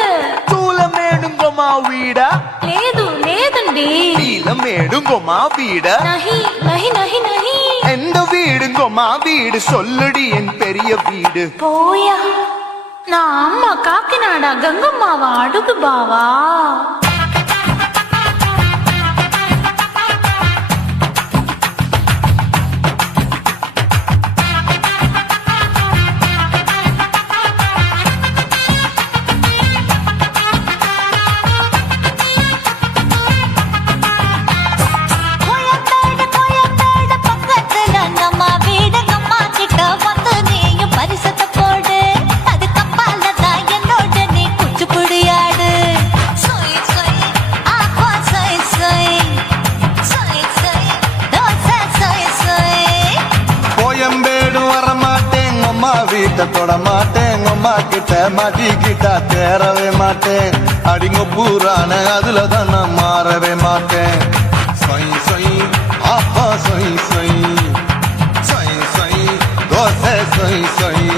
తూలమేడుంగొమా వీడ లేదు లేదండి. నీలమేడుంగొమా వీడ నహి నహి నహి నహి. எந்த வீடுங்கொமா வீடு சொல்லுடி என் பெரிய வீடு. పోయా నా అమ్మ కాకినాడ గంగమ్మావా అడుగు బావా. கோயம்பேடு பக்கத்துல நம்ம வீடு, அம்மா கிட்ட வந்து நீயும் பரிசத்தை போடு. அது கப்பால தான் என்னோட நீ குச்சிப்புடியாடு. சொய் சொய் ஆப்பா சொய் சொய், சொய் சொய் தோசை சொய் சொய். கோயம்பேடு வரமாட்டேன், அம்மா வீட்டை தொட மாட்டேன், அம்மா கிட்ட மாட்டிக்கிட்டா தேரவே மாட்டேன். அடிங்க பூரான அதுல தான் நான் மாறவே மாட்டேன். சொய் சொய் ஆப்பா சொய் சொய், சொய் சொய் தோசை சொய் சொய்.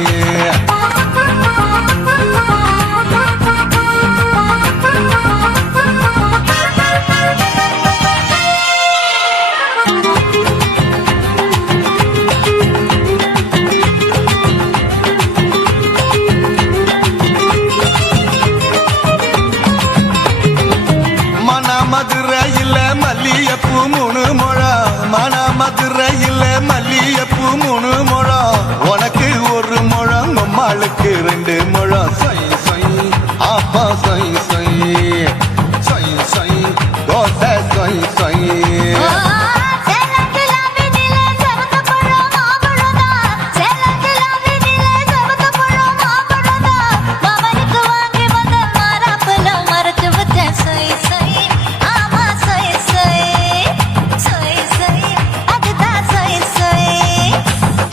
மதுரையில் மல்லியப்பூ 3 முழம், மதுரையில் மல்லியப்பூ 3 முழம். உனக்கு 1 முழம், அம்மாளுக்கு 2 முழம். சொய் சொய் ஆப்பா சொய் சொய், சொய் சொய் தோசை சொய் சொய்.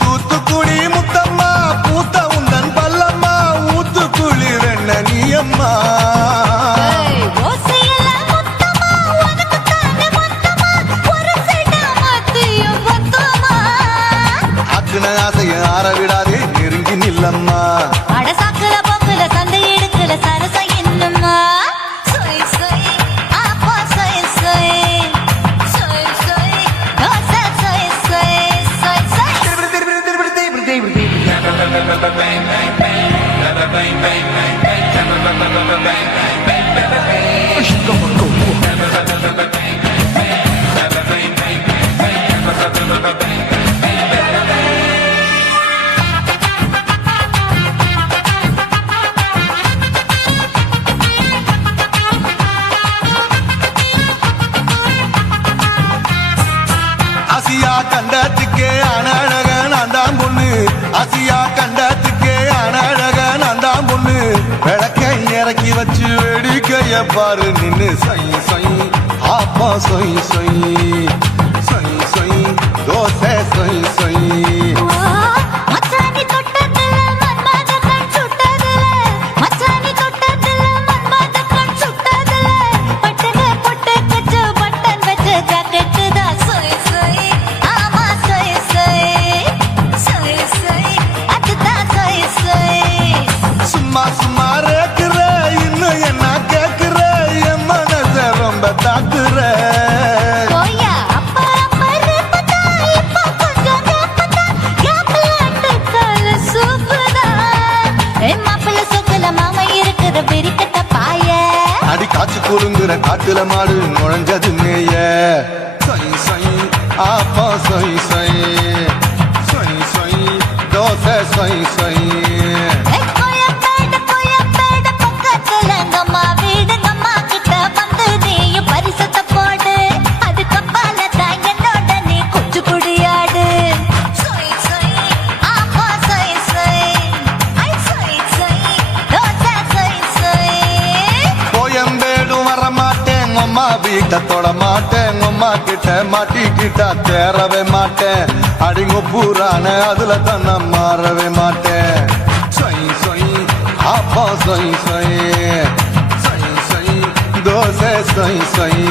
தூத்துக்குடி முத்தம்மா பூத்த உந்தன் பல்லம்மா, ஊத்துக்குழி வெண்ண நீயம்மா. அக்குன ஆசைய ஆற விடாதே, நெருங்கி நில்லம்மா. அடசாக்குல போக்குல சந்தை எடுக்கல சரசம் என்னம்மா. சொய் சொய் ஆப்பா சொய் சொய், சொய் சொய் தோசை சொய் சொய், சொய் சொய். ஆசியா கண்டத்துக்கே அனழக நான் தான் பொண்ணு, ஆசியா கண்டத்துக்கே அனழக நான் தான் பொண்ணு. விளக்கை இறக்கி வச்சு வேடிக்கைய பாரு நின்னு. சொய் சொய் ஆப்பா சொய் சொய், சொய் சொய் தோசை சொய் சொய். மச்சானி தொட்டதுல மன்மத கண் சுட்டதுல, மச்சானி தொட்டதுல மன்மத கண் சுட்டதுல. பட்டன பொட்டு கச்சு பட்டன் வச்சு ஜாக்கெட்டு தான். சொய் சொய் ஆமா சொய் சொய், சொய் சொய் அதுதான் சொய் சொய். சும்மா சும்மா ரேக்குற இன்னும் என்ன கேக்குற, எம்மா குலுங்குற காட்டுல மாடு நுழைஞ்சது மேய சை சை ஆப்பா சை சை சை சை தோசை சை சை கோயம்பேடு பக்கத்துல எங்கம்மா வீடு அம்மா கிட்ட வந்து நீயும் பரிசத்தை போடு அது கப்பால தான் என்னோட நீ குச்சி புடியாடு சொய் சொய் ஆப்பா சொய் சொய் ஐ சொய் சொய் தோசை சொய் சொய் கோயம்பேடு வர மாட்டேன் அம்மா வீட்டை தொட மாட்டேன் அம்மா கிட்ட மாட்டிக்கிட்டா தேரவே மாட்டேன் அடிங்க பூரான அதுல தன்னை மாறவே மாட்டேன் சொய் சொய் ஆப்பா சொய் சொய் சொய் சொய் தோசை சொய் சொய்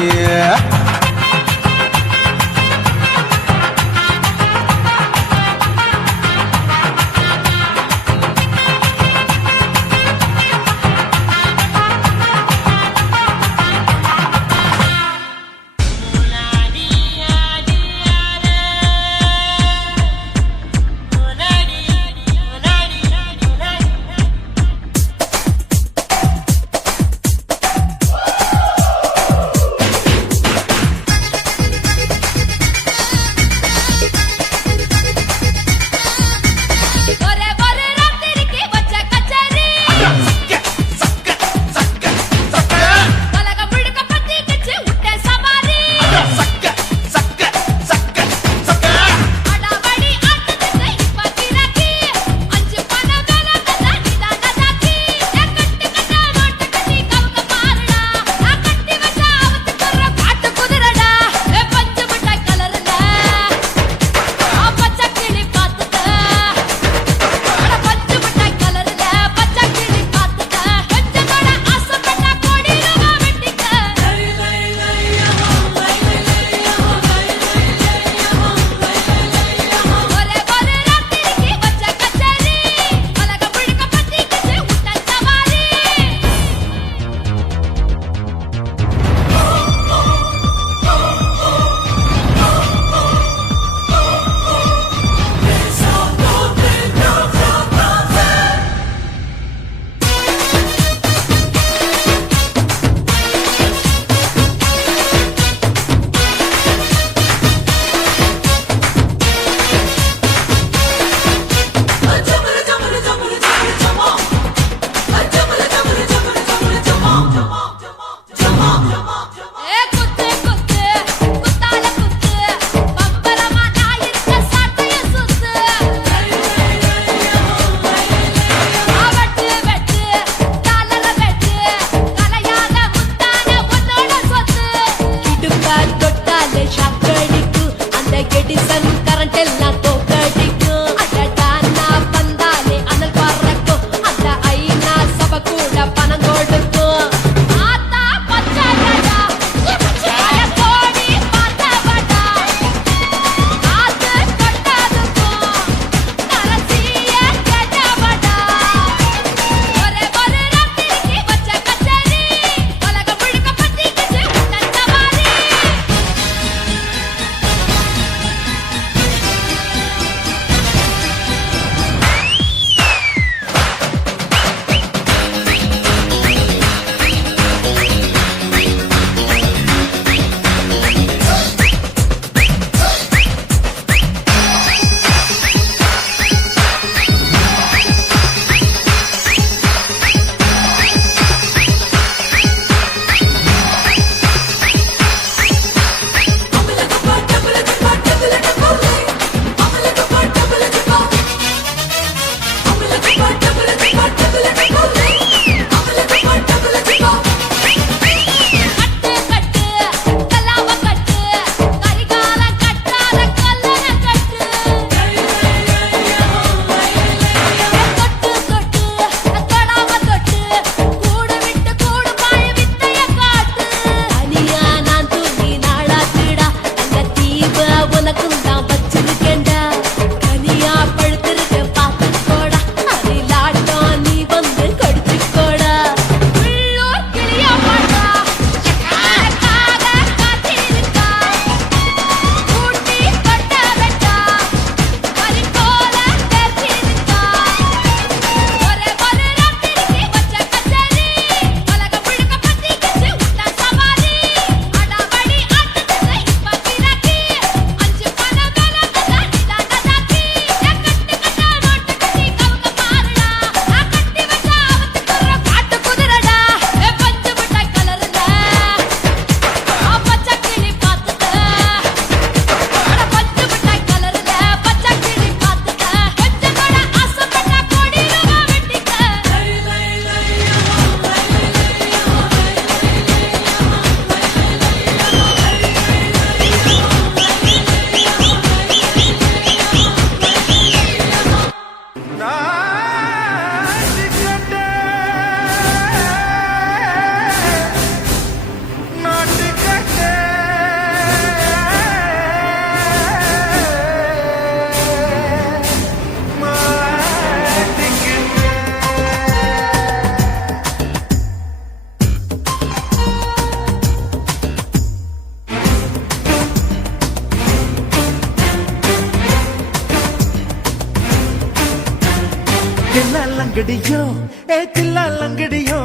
லங்கடியோ ஏ தில்லா லங்கடியோ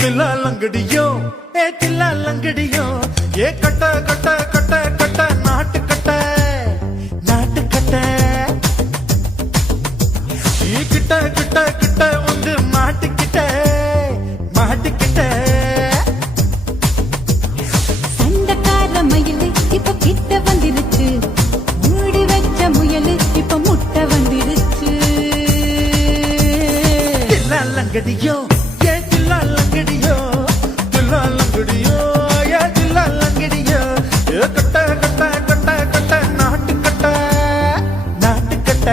தில்லா லங்கடியோ ஏ தில்லா லங்கடியோ ஏ கட்ட கட்ட கட்ட கட்ட நாட்டு கட்ட நாட்டு கட்ட நீ கிட்ட கிட்ட கிட்ட வந்து மாட்டிக்கிட்ட மாட்டிக்கிட்ட சண்டைக்கார மயிலு இப்ப கிட்ட வந்துருச்சு மூடி வச்ச முயலு இப்ப முட்டை வந்துருச்சு தில்லா லங்கடியோ ஏ தில்லா லங்கடியோ தில்லா லங்கடியோ ஏ தில்லா லங்கடியோ ஏ கட்ட கட்ட கட்ட கட்ட நாட்டு கட்ட நாட்டு கட்ட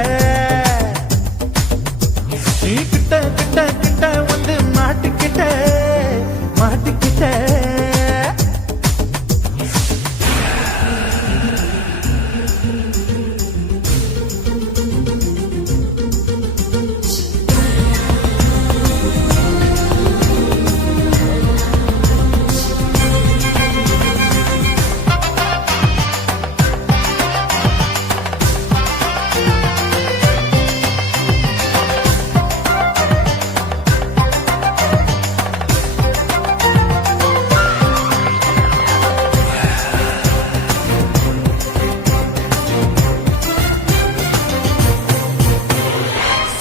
நீ கிட்ட கிட்ட கிட்ட வந்து மாட்டிக்கிட்ட மாட்டிக்கிட்ட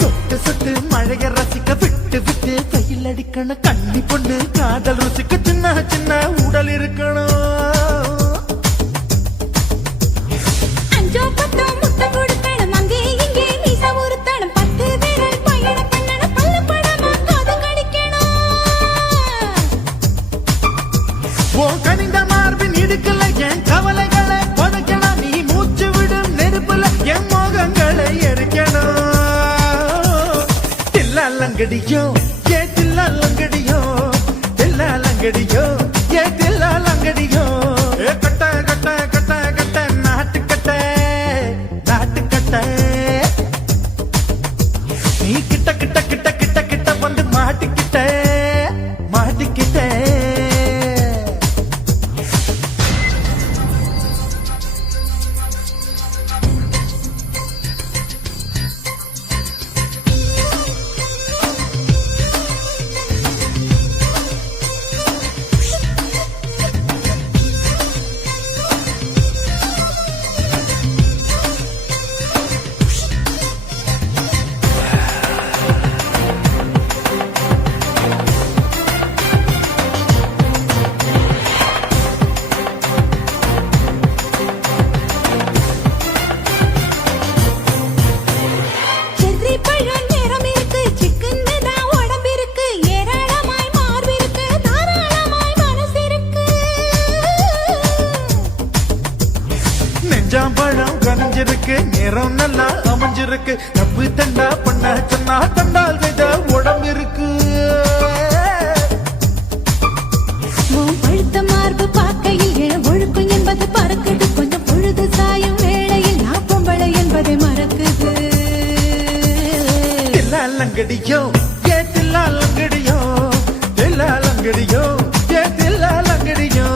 சொட்டு சொட்டு மழைய ரசிக்க விட்டு விட்டு கையில் அடிக்கணும் கண்ணி பொண்ணு காதல் ருசிக்க சின்ன சின்ன உடல் இருக்கணும் அஞ்சோ பத்தோ முட்டை கொடுக்கணும் அங்கே இங்கே மீச உறுத்தணும் 10 விரல் பயணம் பண்ணணும் பல்ல படமா காது கடிக்கணும் ஓ கனிந்த மார்பின் இடுக்கல என் கவலைகளை புதைக்கணும் நீ மூச்சு விடும் நெருப்புல என் மோகங்களை எரிக்கணும் தில்லா லங்கடியோ ஏ தில்லா லங்கடியோ தில்லா லங்கடியோ ஏ தில்லா லங்கடியோ ஏ கட்ட கட்ட கட்ட கட்ட நாட்டு கட்ட நாட்டு கட்ட நீ கிட்ட கிட்ட கிட்ட கிட்ட கிட்ட வந்து மாட்டிக்கிட்ட மாட்டிக்கிட்ட செர்ரி பழம் நிறம் இருக்கு சிக்கன்னு தான் உடம்பு இருக்கு ஏராளமாய் மார்பு இருக்கு தாராளமாய் மனசு இருக்கு நெஞ்சாம்பழம் கனிஞ்சிருக்கு நிறம் நல்லா அமைஞ்சிருக்கு தப்பு தண்டா பண்ண சொன்னா தண்டால் செய்த உடம்பு இருக்கு உன் பழுத்த மார்பு பார்க்கையில் என் ஒழுக்கம் என்பது பறக்குது கொஞ்சம் பொழுது சாயும் வேளையில் நான் பொம்பளை என்பதை மறக்குது தில்லா லங்கடியோ ஏ தில்லா லங்கடியோ தில்லா லங்கடியோ ஏ தில்லா லங்கடியோ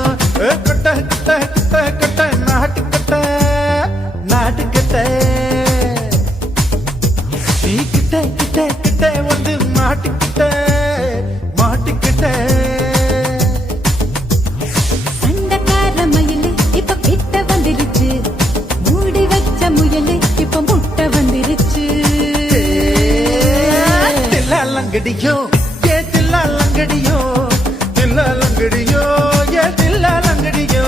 ஏ கட்ட கட்ட கட்ட கட்ட நாட்டு கட்ட நாட்டு கட்ட நீ கிட்ட கிட்ட கிட்ட வந்து மாட்டிக்கிட்ட மாட்டிக்கிட்ட சண்டைக்கார மயிலு இப்ப கிட்ட வந்துருச்சு மூடி வச்ச முயலு இப்ப முட்டை வந்துருச்சு தில்லா லங்கடியோ ஏ தில்லா லங்கடியோ தில்லா லங்கடியோ ஏ தில்லா லங்கடியோ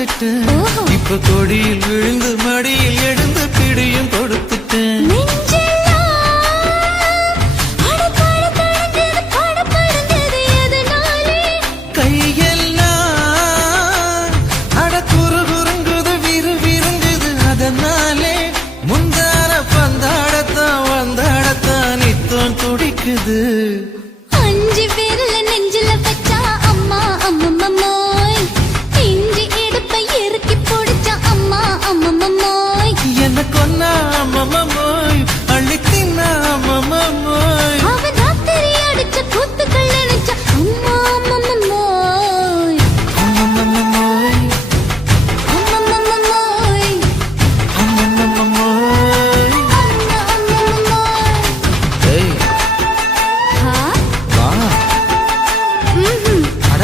வந்துட்டேன் ஓஹோ. இப்ப கொடியில் விழுந்து மடியில் எழுந்து பிடியும் கொடுத்துட்டேன் நெஞ்செல்லாம் அடபடபடந்தது, படபடந்தது எதனாலே? கையெல்லாம் அட குறுகுறுங்குது விறுவிறுங்குது அதனாலே முந்தான பந்தாடத்தான் வந்தாடத்தான் நித்தம் துடிக்குது அஞ்சு விரல நெஞ்சில வச்சா அம்மா அம்மம்மோய், இஞ்சி இடுப்பை இறுக்கி பிடிச்சா அம்மா அம்மம்மோய், என்ன கொன்னா அம்மம்மோய் அள்ளி தின்னா அம்மம்மோய் அவன் ராத்திரி அடிச்ச கூத்துக்கள் நினைச்சா அம்மா அம்மம்மோய், அம்மம்மோய் அம்மம்மோய், அம்மம்மோய் அம்மா அம்மம்மோய். ஏய் ஆ? வா ம்ஹும். அட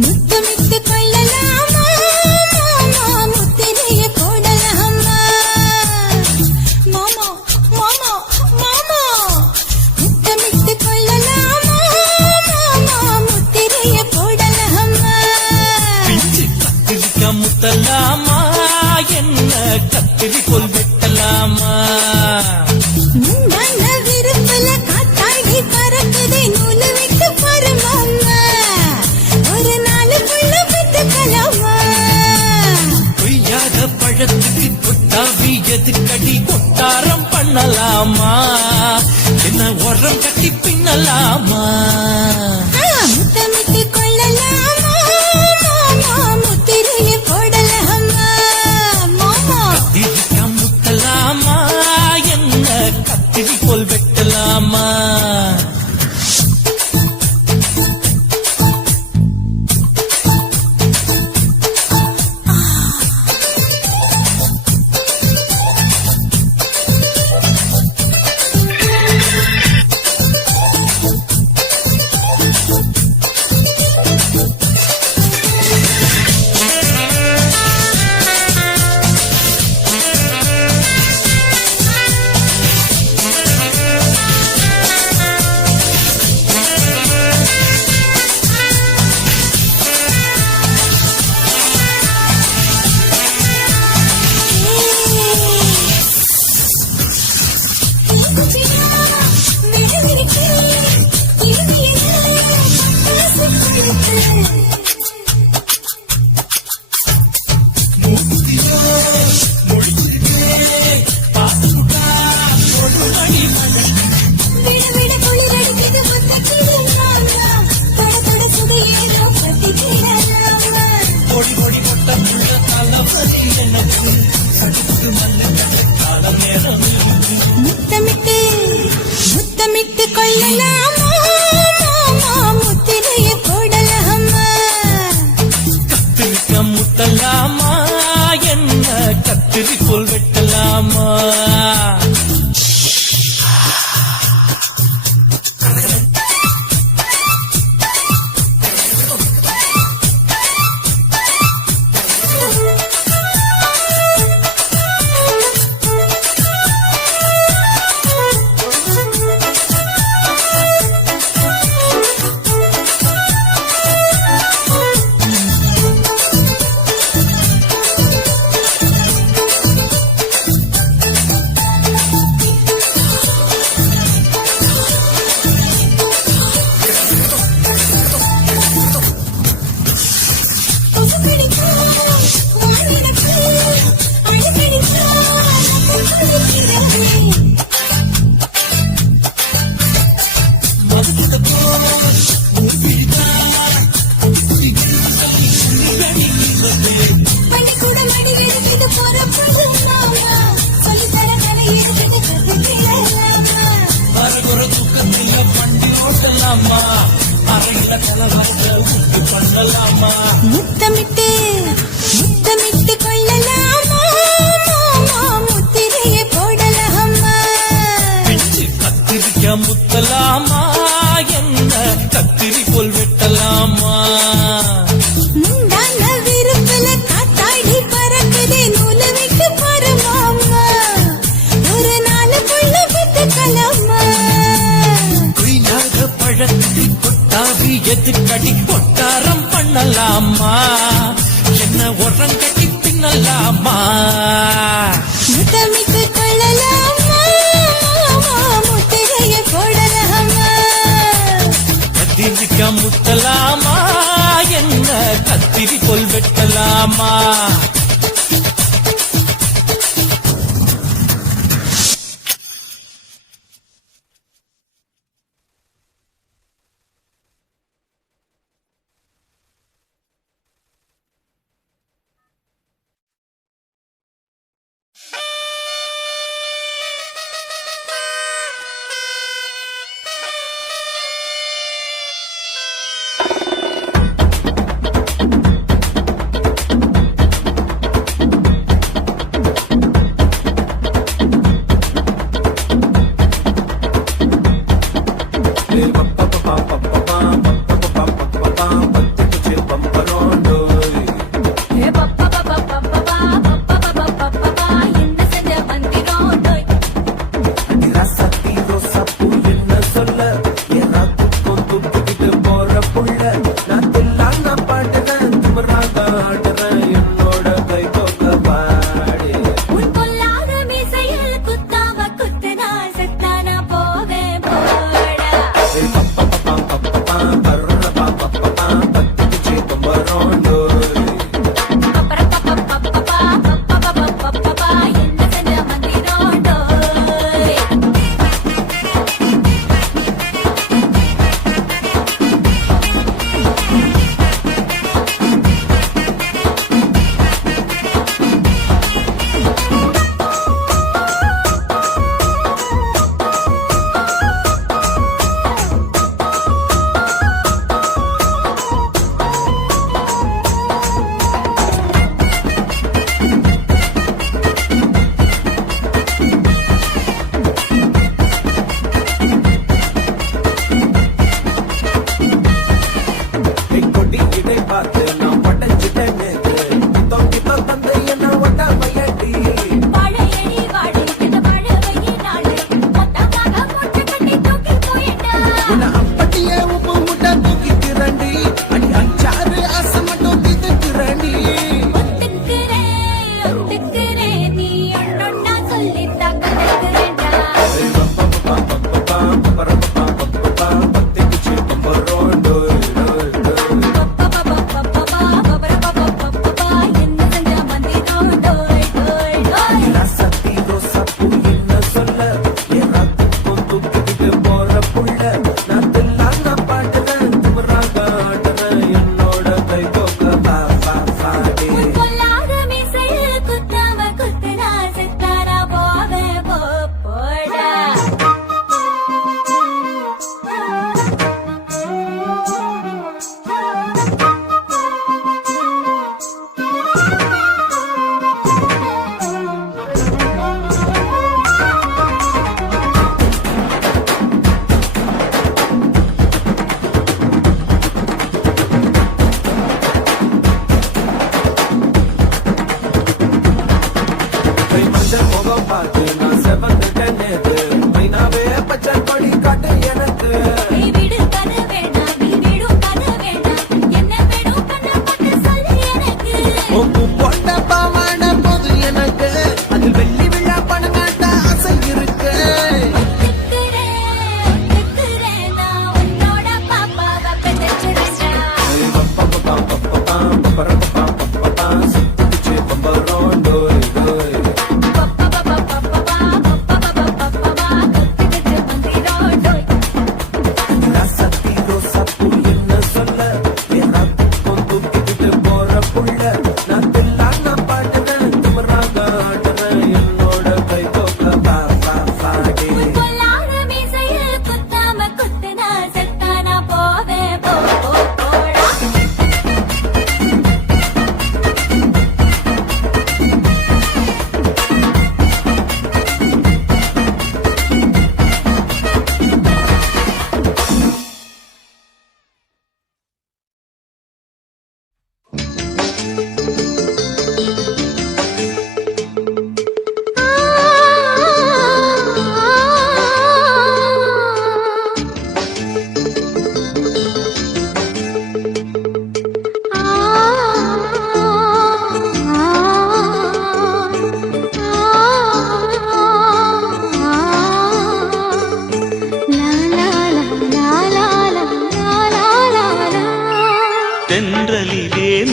முத்தமிட்டு கொள்ளலாமா மாமா, முத்திரைய போடலாமா மாமா மாமா மாமா, முத்தமிட்டு கொள்ளலாமா மாமா, முத்திரைய போடலாமா. கத்திரிக்கா முத்தலாமா என்ன கத்திரிக்கோல் வெட்டலாமா முந்தான விருப்பல காத்தாடி பறக்குதே, நூலு விட்டு பாரு மாமா, ஒரு நாலு புள்ள விட்டுக்கலாமா. பொய்யாத பழத்துக்கு கொட்டாவி எதுக்கடி கொட்டாரம் பண்ணலாமா என்ன உரம் கட்டி பின்னலாமா முத்தமிட்டு கொள்ளலாமா மாமா, முத்திரைய போடலாமா மாமா. கத்திரிக்கா முத்தலாமா என்ன கத்திரிக்கோல் வெட்டலாமா முத்தமிட்டு முத்தமிட்டு கொள்ளலாமா மாமா, முத்திரைய போடலாமா. கத்திரிக்கா முத்தலாமா என்ன கத்திரிக்கோல் வெட்டலாமா முத்தமிட்டு முத்தமிட்டு கொள்ளலாமா மாமா, முத்திரைய போடலாமா முத்தலாமா என்ன கத்திரி போல் வெட்டலாமா முந்தான விருப்பல காத்தாடி பறக்குதே நூலை விட்டு பரமாமா ஒரு நாலு புள்ள விட்டு கலமா கொய்யாக பழத்துக்கு கொட்டாவி எதுக்கடி கொட்டாரம் பண்ணலாமா என்ன உரம் கட்டி பின்னலாமா முத்தமிட்டு கொள்ளலாமா முத்திரைய போடலாமா கத்திரிக்க முத்தலாமா என்ன கத்திரி போல் வெட்டலாமா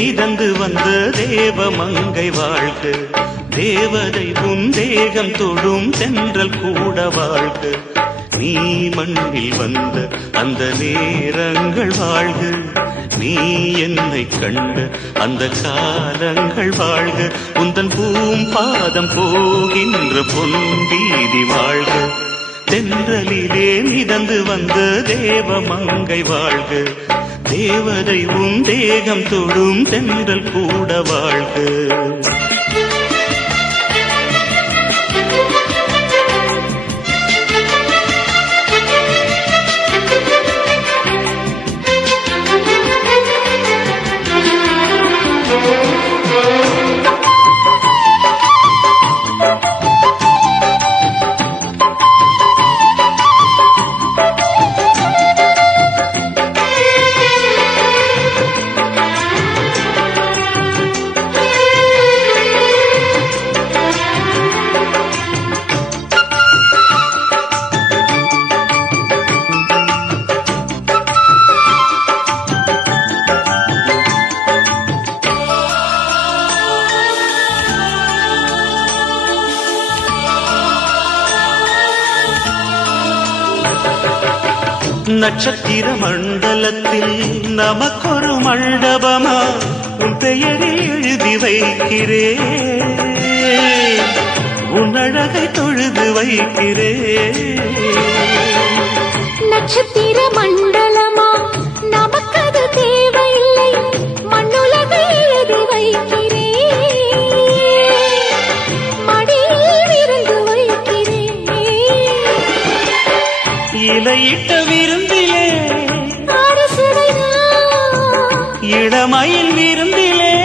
மிதந்து வந்த தேவ மங்கை வாழ்க, தேவதை உன் தேகம் தொடும் தென்றல் கூட வாழ்க, நீ மண்ணில் வந்த அந்த நேரங்கள் வாழ்க, நீ என்னை கண்ட அந்த காலங்கள் வாழ்க, உந்தன் பூம்பாதம் போகின்ற பொன் வீதி வாழ்க, தென்றலிலே மிதந்து வந்த தேவ மங்கை வாழ்க, தேவதை உன் தேகம் தொடும் தென்றல் கூட வாழ்க. நட்சத்திர மண்டலத்தில் நமக்கொரு மண்டபமா உன் பெயரில் எழுதி வைக்கிறேன், உன் அழகை தொழுது வைக்கிறேன். நட்சத்திர மண்டலமா நமக்கது தேவையில்லை, மண்ணுலகை எழுதி வைக்கிறேன், மடியில் விருந்து வைக்கிறேன். இலையிட்ட விருந்திலே ஆடு சுவைதான், இளமயில் விருந்திலே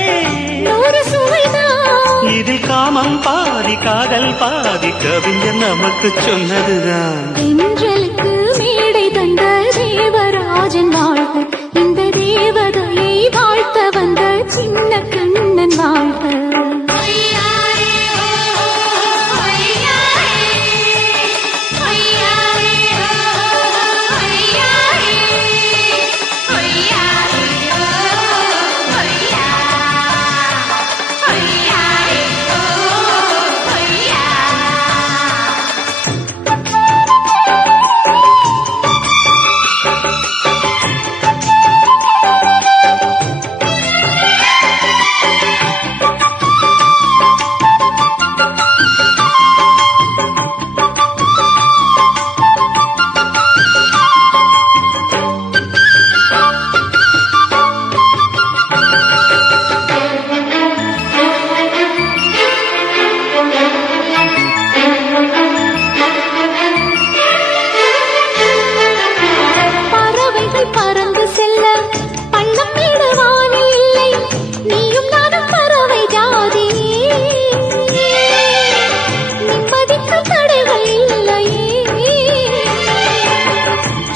நூறு சுவைதான். இதில் காமம் பாதி காதல் பாதி கவிஞர் நமக்கு சொன்னதுதான். தென்றலுக்கு மேடை தந்த தேவராஜன் வாழ்க, இந்த தேவதையை வாழ்த்த வந்த சின்ன கண்ணன் வாழ்க.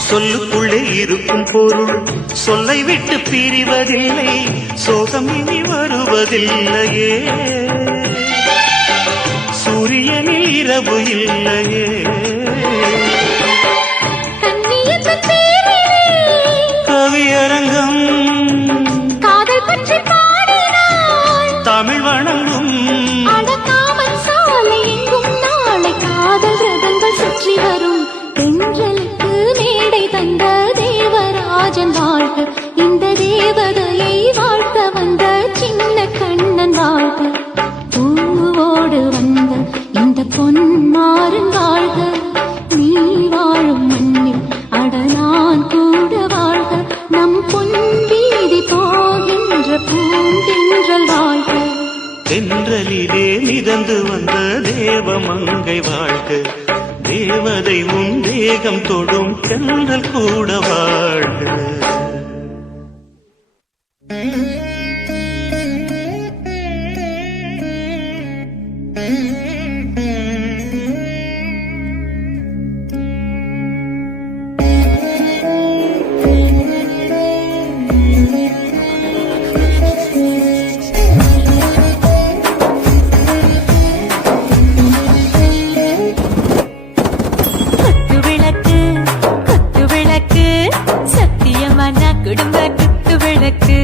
சொல்லுக்குள்ளே இருக்கும் பொருள் சொல்லை விட்டு பிரிவதில்லை, சோகம் இனி வருவதில்லையே, சூரியனில் இரவு இல்லையே. கவியரங்கம் காதல் பற்றி பாடினாள், தமிழ் வணங்கும் அடக்காமல் சாலை எங்கும் நாளை காதல் ரதங்கள் சுற்றி வரும். தென்றலுக்கு மேடை தந்த தேவராஜன் வாழ்க, இந்த தேவதையை வாழ்த்த வந்த சின்ன கண்ணன் வாழ்க, பூவோடு வந்த இந்த பொன்மாறன் வாழ்க, நீ வாழும் மண்ணில் அட நான் கூட வாழ்க, நம் பொன் வீதி போகின்ற பூந்தென்றல் வாழ்க. தென்றலிலே மிதந்து வந்த தேவ மங்கை வாழ்க, தேவதை உன் தேகம் தொடும் தென்றல் கூட வாழ்க. குடும்ப குத்து விளக்கு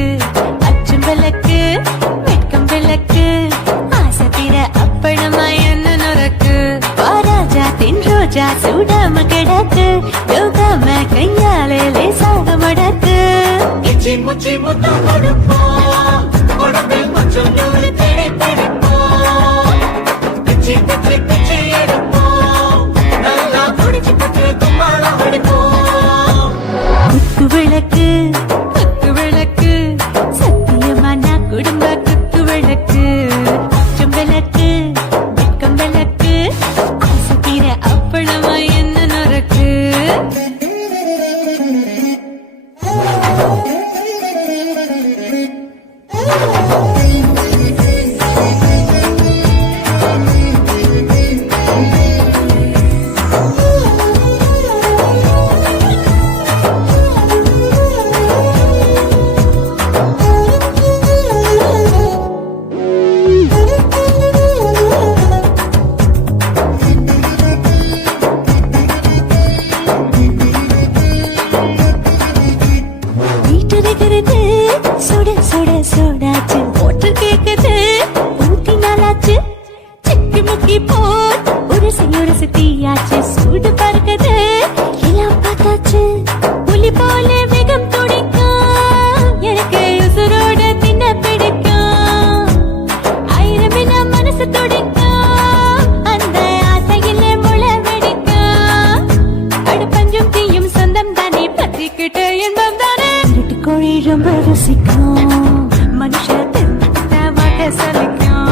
ரோஜா சூடாம கிடக்கு யோகாம கையாலே லேசாக மடக்கு இச்சி முச்சி முத்தம் கொடுப்போம் உடம்பில் கொஞ்சம் நூறு தேடி பிடிப்போம் பிச்சி பிச்சி பிச்சி எடுப்போம் நல்லா குடிச்சு பற்று தும்பாலம் அடிப்போம் குத்து விளக்கு குத்து விளக்கு சத்தியமான குடும்ப குத்து விளக்கு அச்சம் விளக்கு வெட்கம் விளக்கு ஆசைத்தீர அப்பளமா என்ன நொறுக்கு வீட்டிருக்கிறது சுட சுட சுடாச்சு போட்டு கேக்குது ஊத்தி நாளாச்சு சிக்கி முக்கி போட் உரசி தீயாச்சு சூடு பறக்குது எல்லாம் பார்த்தாச்சு புலி போல வேகம் துடிக்கும் எனக்கு உசுரோட தின்ன பிடிக்கும் ஆயிரம் மனசு துடிக்கும் அந்த ஆசையில முளை வெடிக்கும் அடுப்பஞ்சும் தீயும் சொந்தம் தானே பத்திக்கிட்டு இன்பம் தானே கோழி ரொம்ப ருசிக்கும் மனுஷ வாக்க சலிக்கும்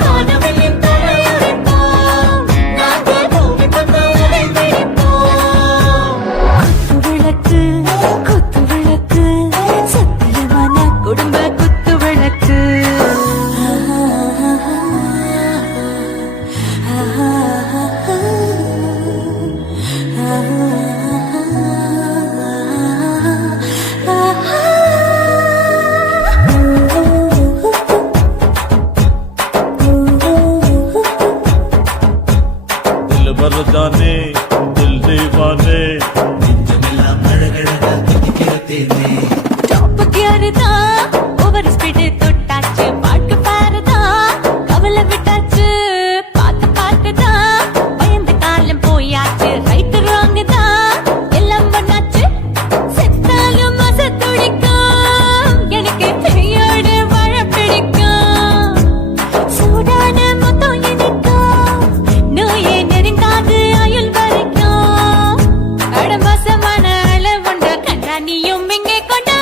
காணவெளியும் தலையுரைப்போம் நாங்கள் பூமி பந்தலை வெடிப்போம் குத்து விளக்கு சத்தியமான குடும்ப குத்து விளக்கு दिल भर जाने दिल दीवाने நெஞ்சமெல்லாம் அழகழகா தித்திக்கிறதேனே டாப் கியர்தா ஓவர் ஸ்பீட் தொட்டாச்சு பாட்டு பாருதா கவலை விட்டாச்சு பார்த்துதா பயந்து காலம் போயாச்சு ரைட் ராங் தான் எல்லாம் பண்ணாச்சு செத்தாலும் மச துடிக்கும் எனக்கு பெரியோட வாழ பிடிக்கும் சூடான மொத்தம் இனிக்கும் நோயே நெருங்காது ஆயுள் வரைக்கும் அடமசமான அளவுண்ட கண்டா நீயும் இங்கே கொண்டா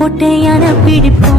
போட்டேயான பிடிப்ப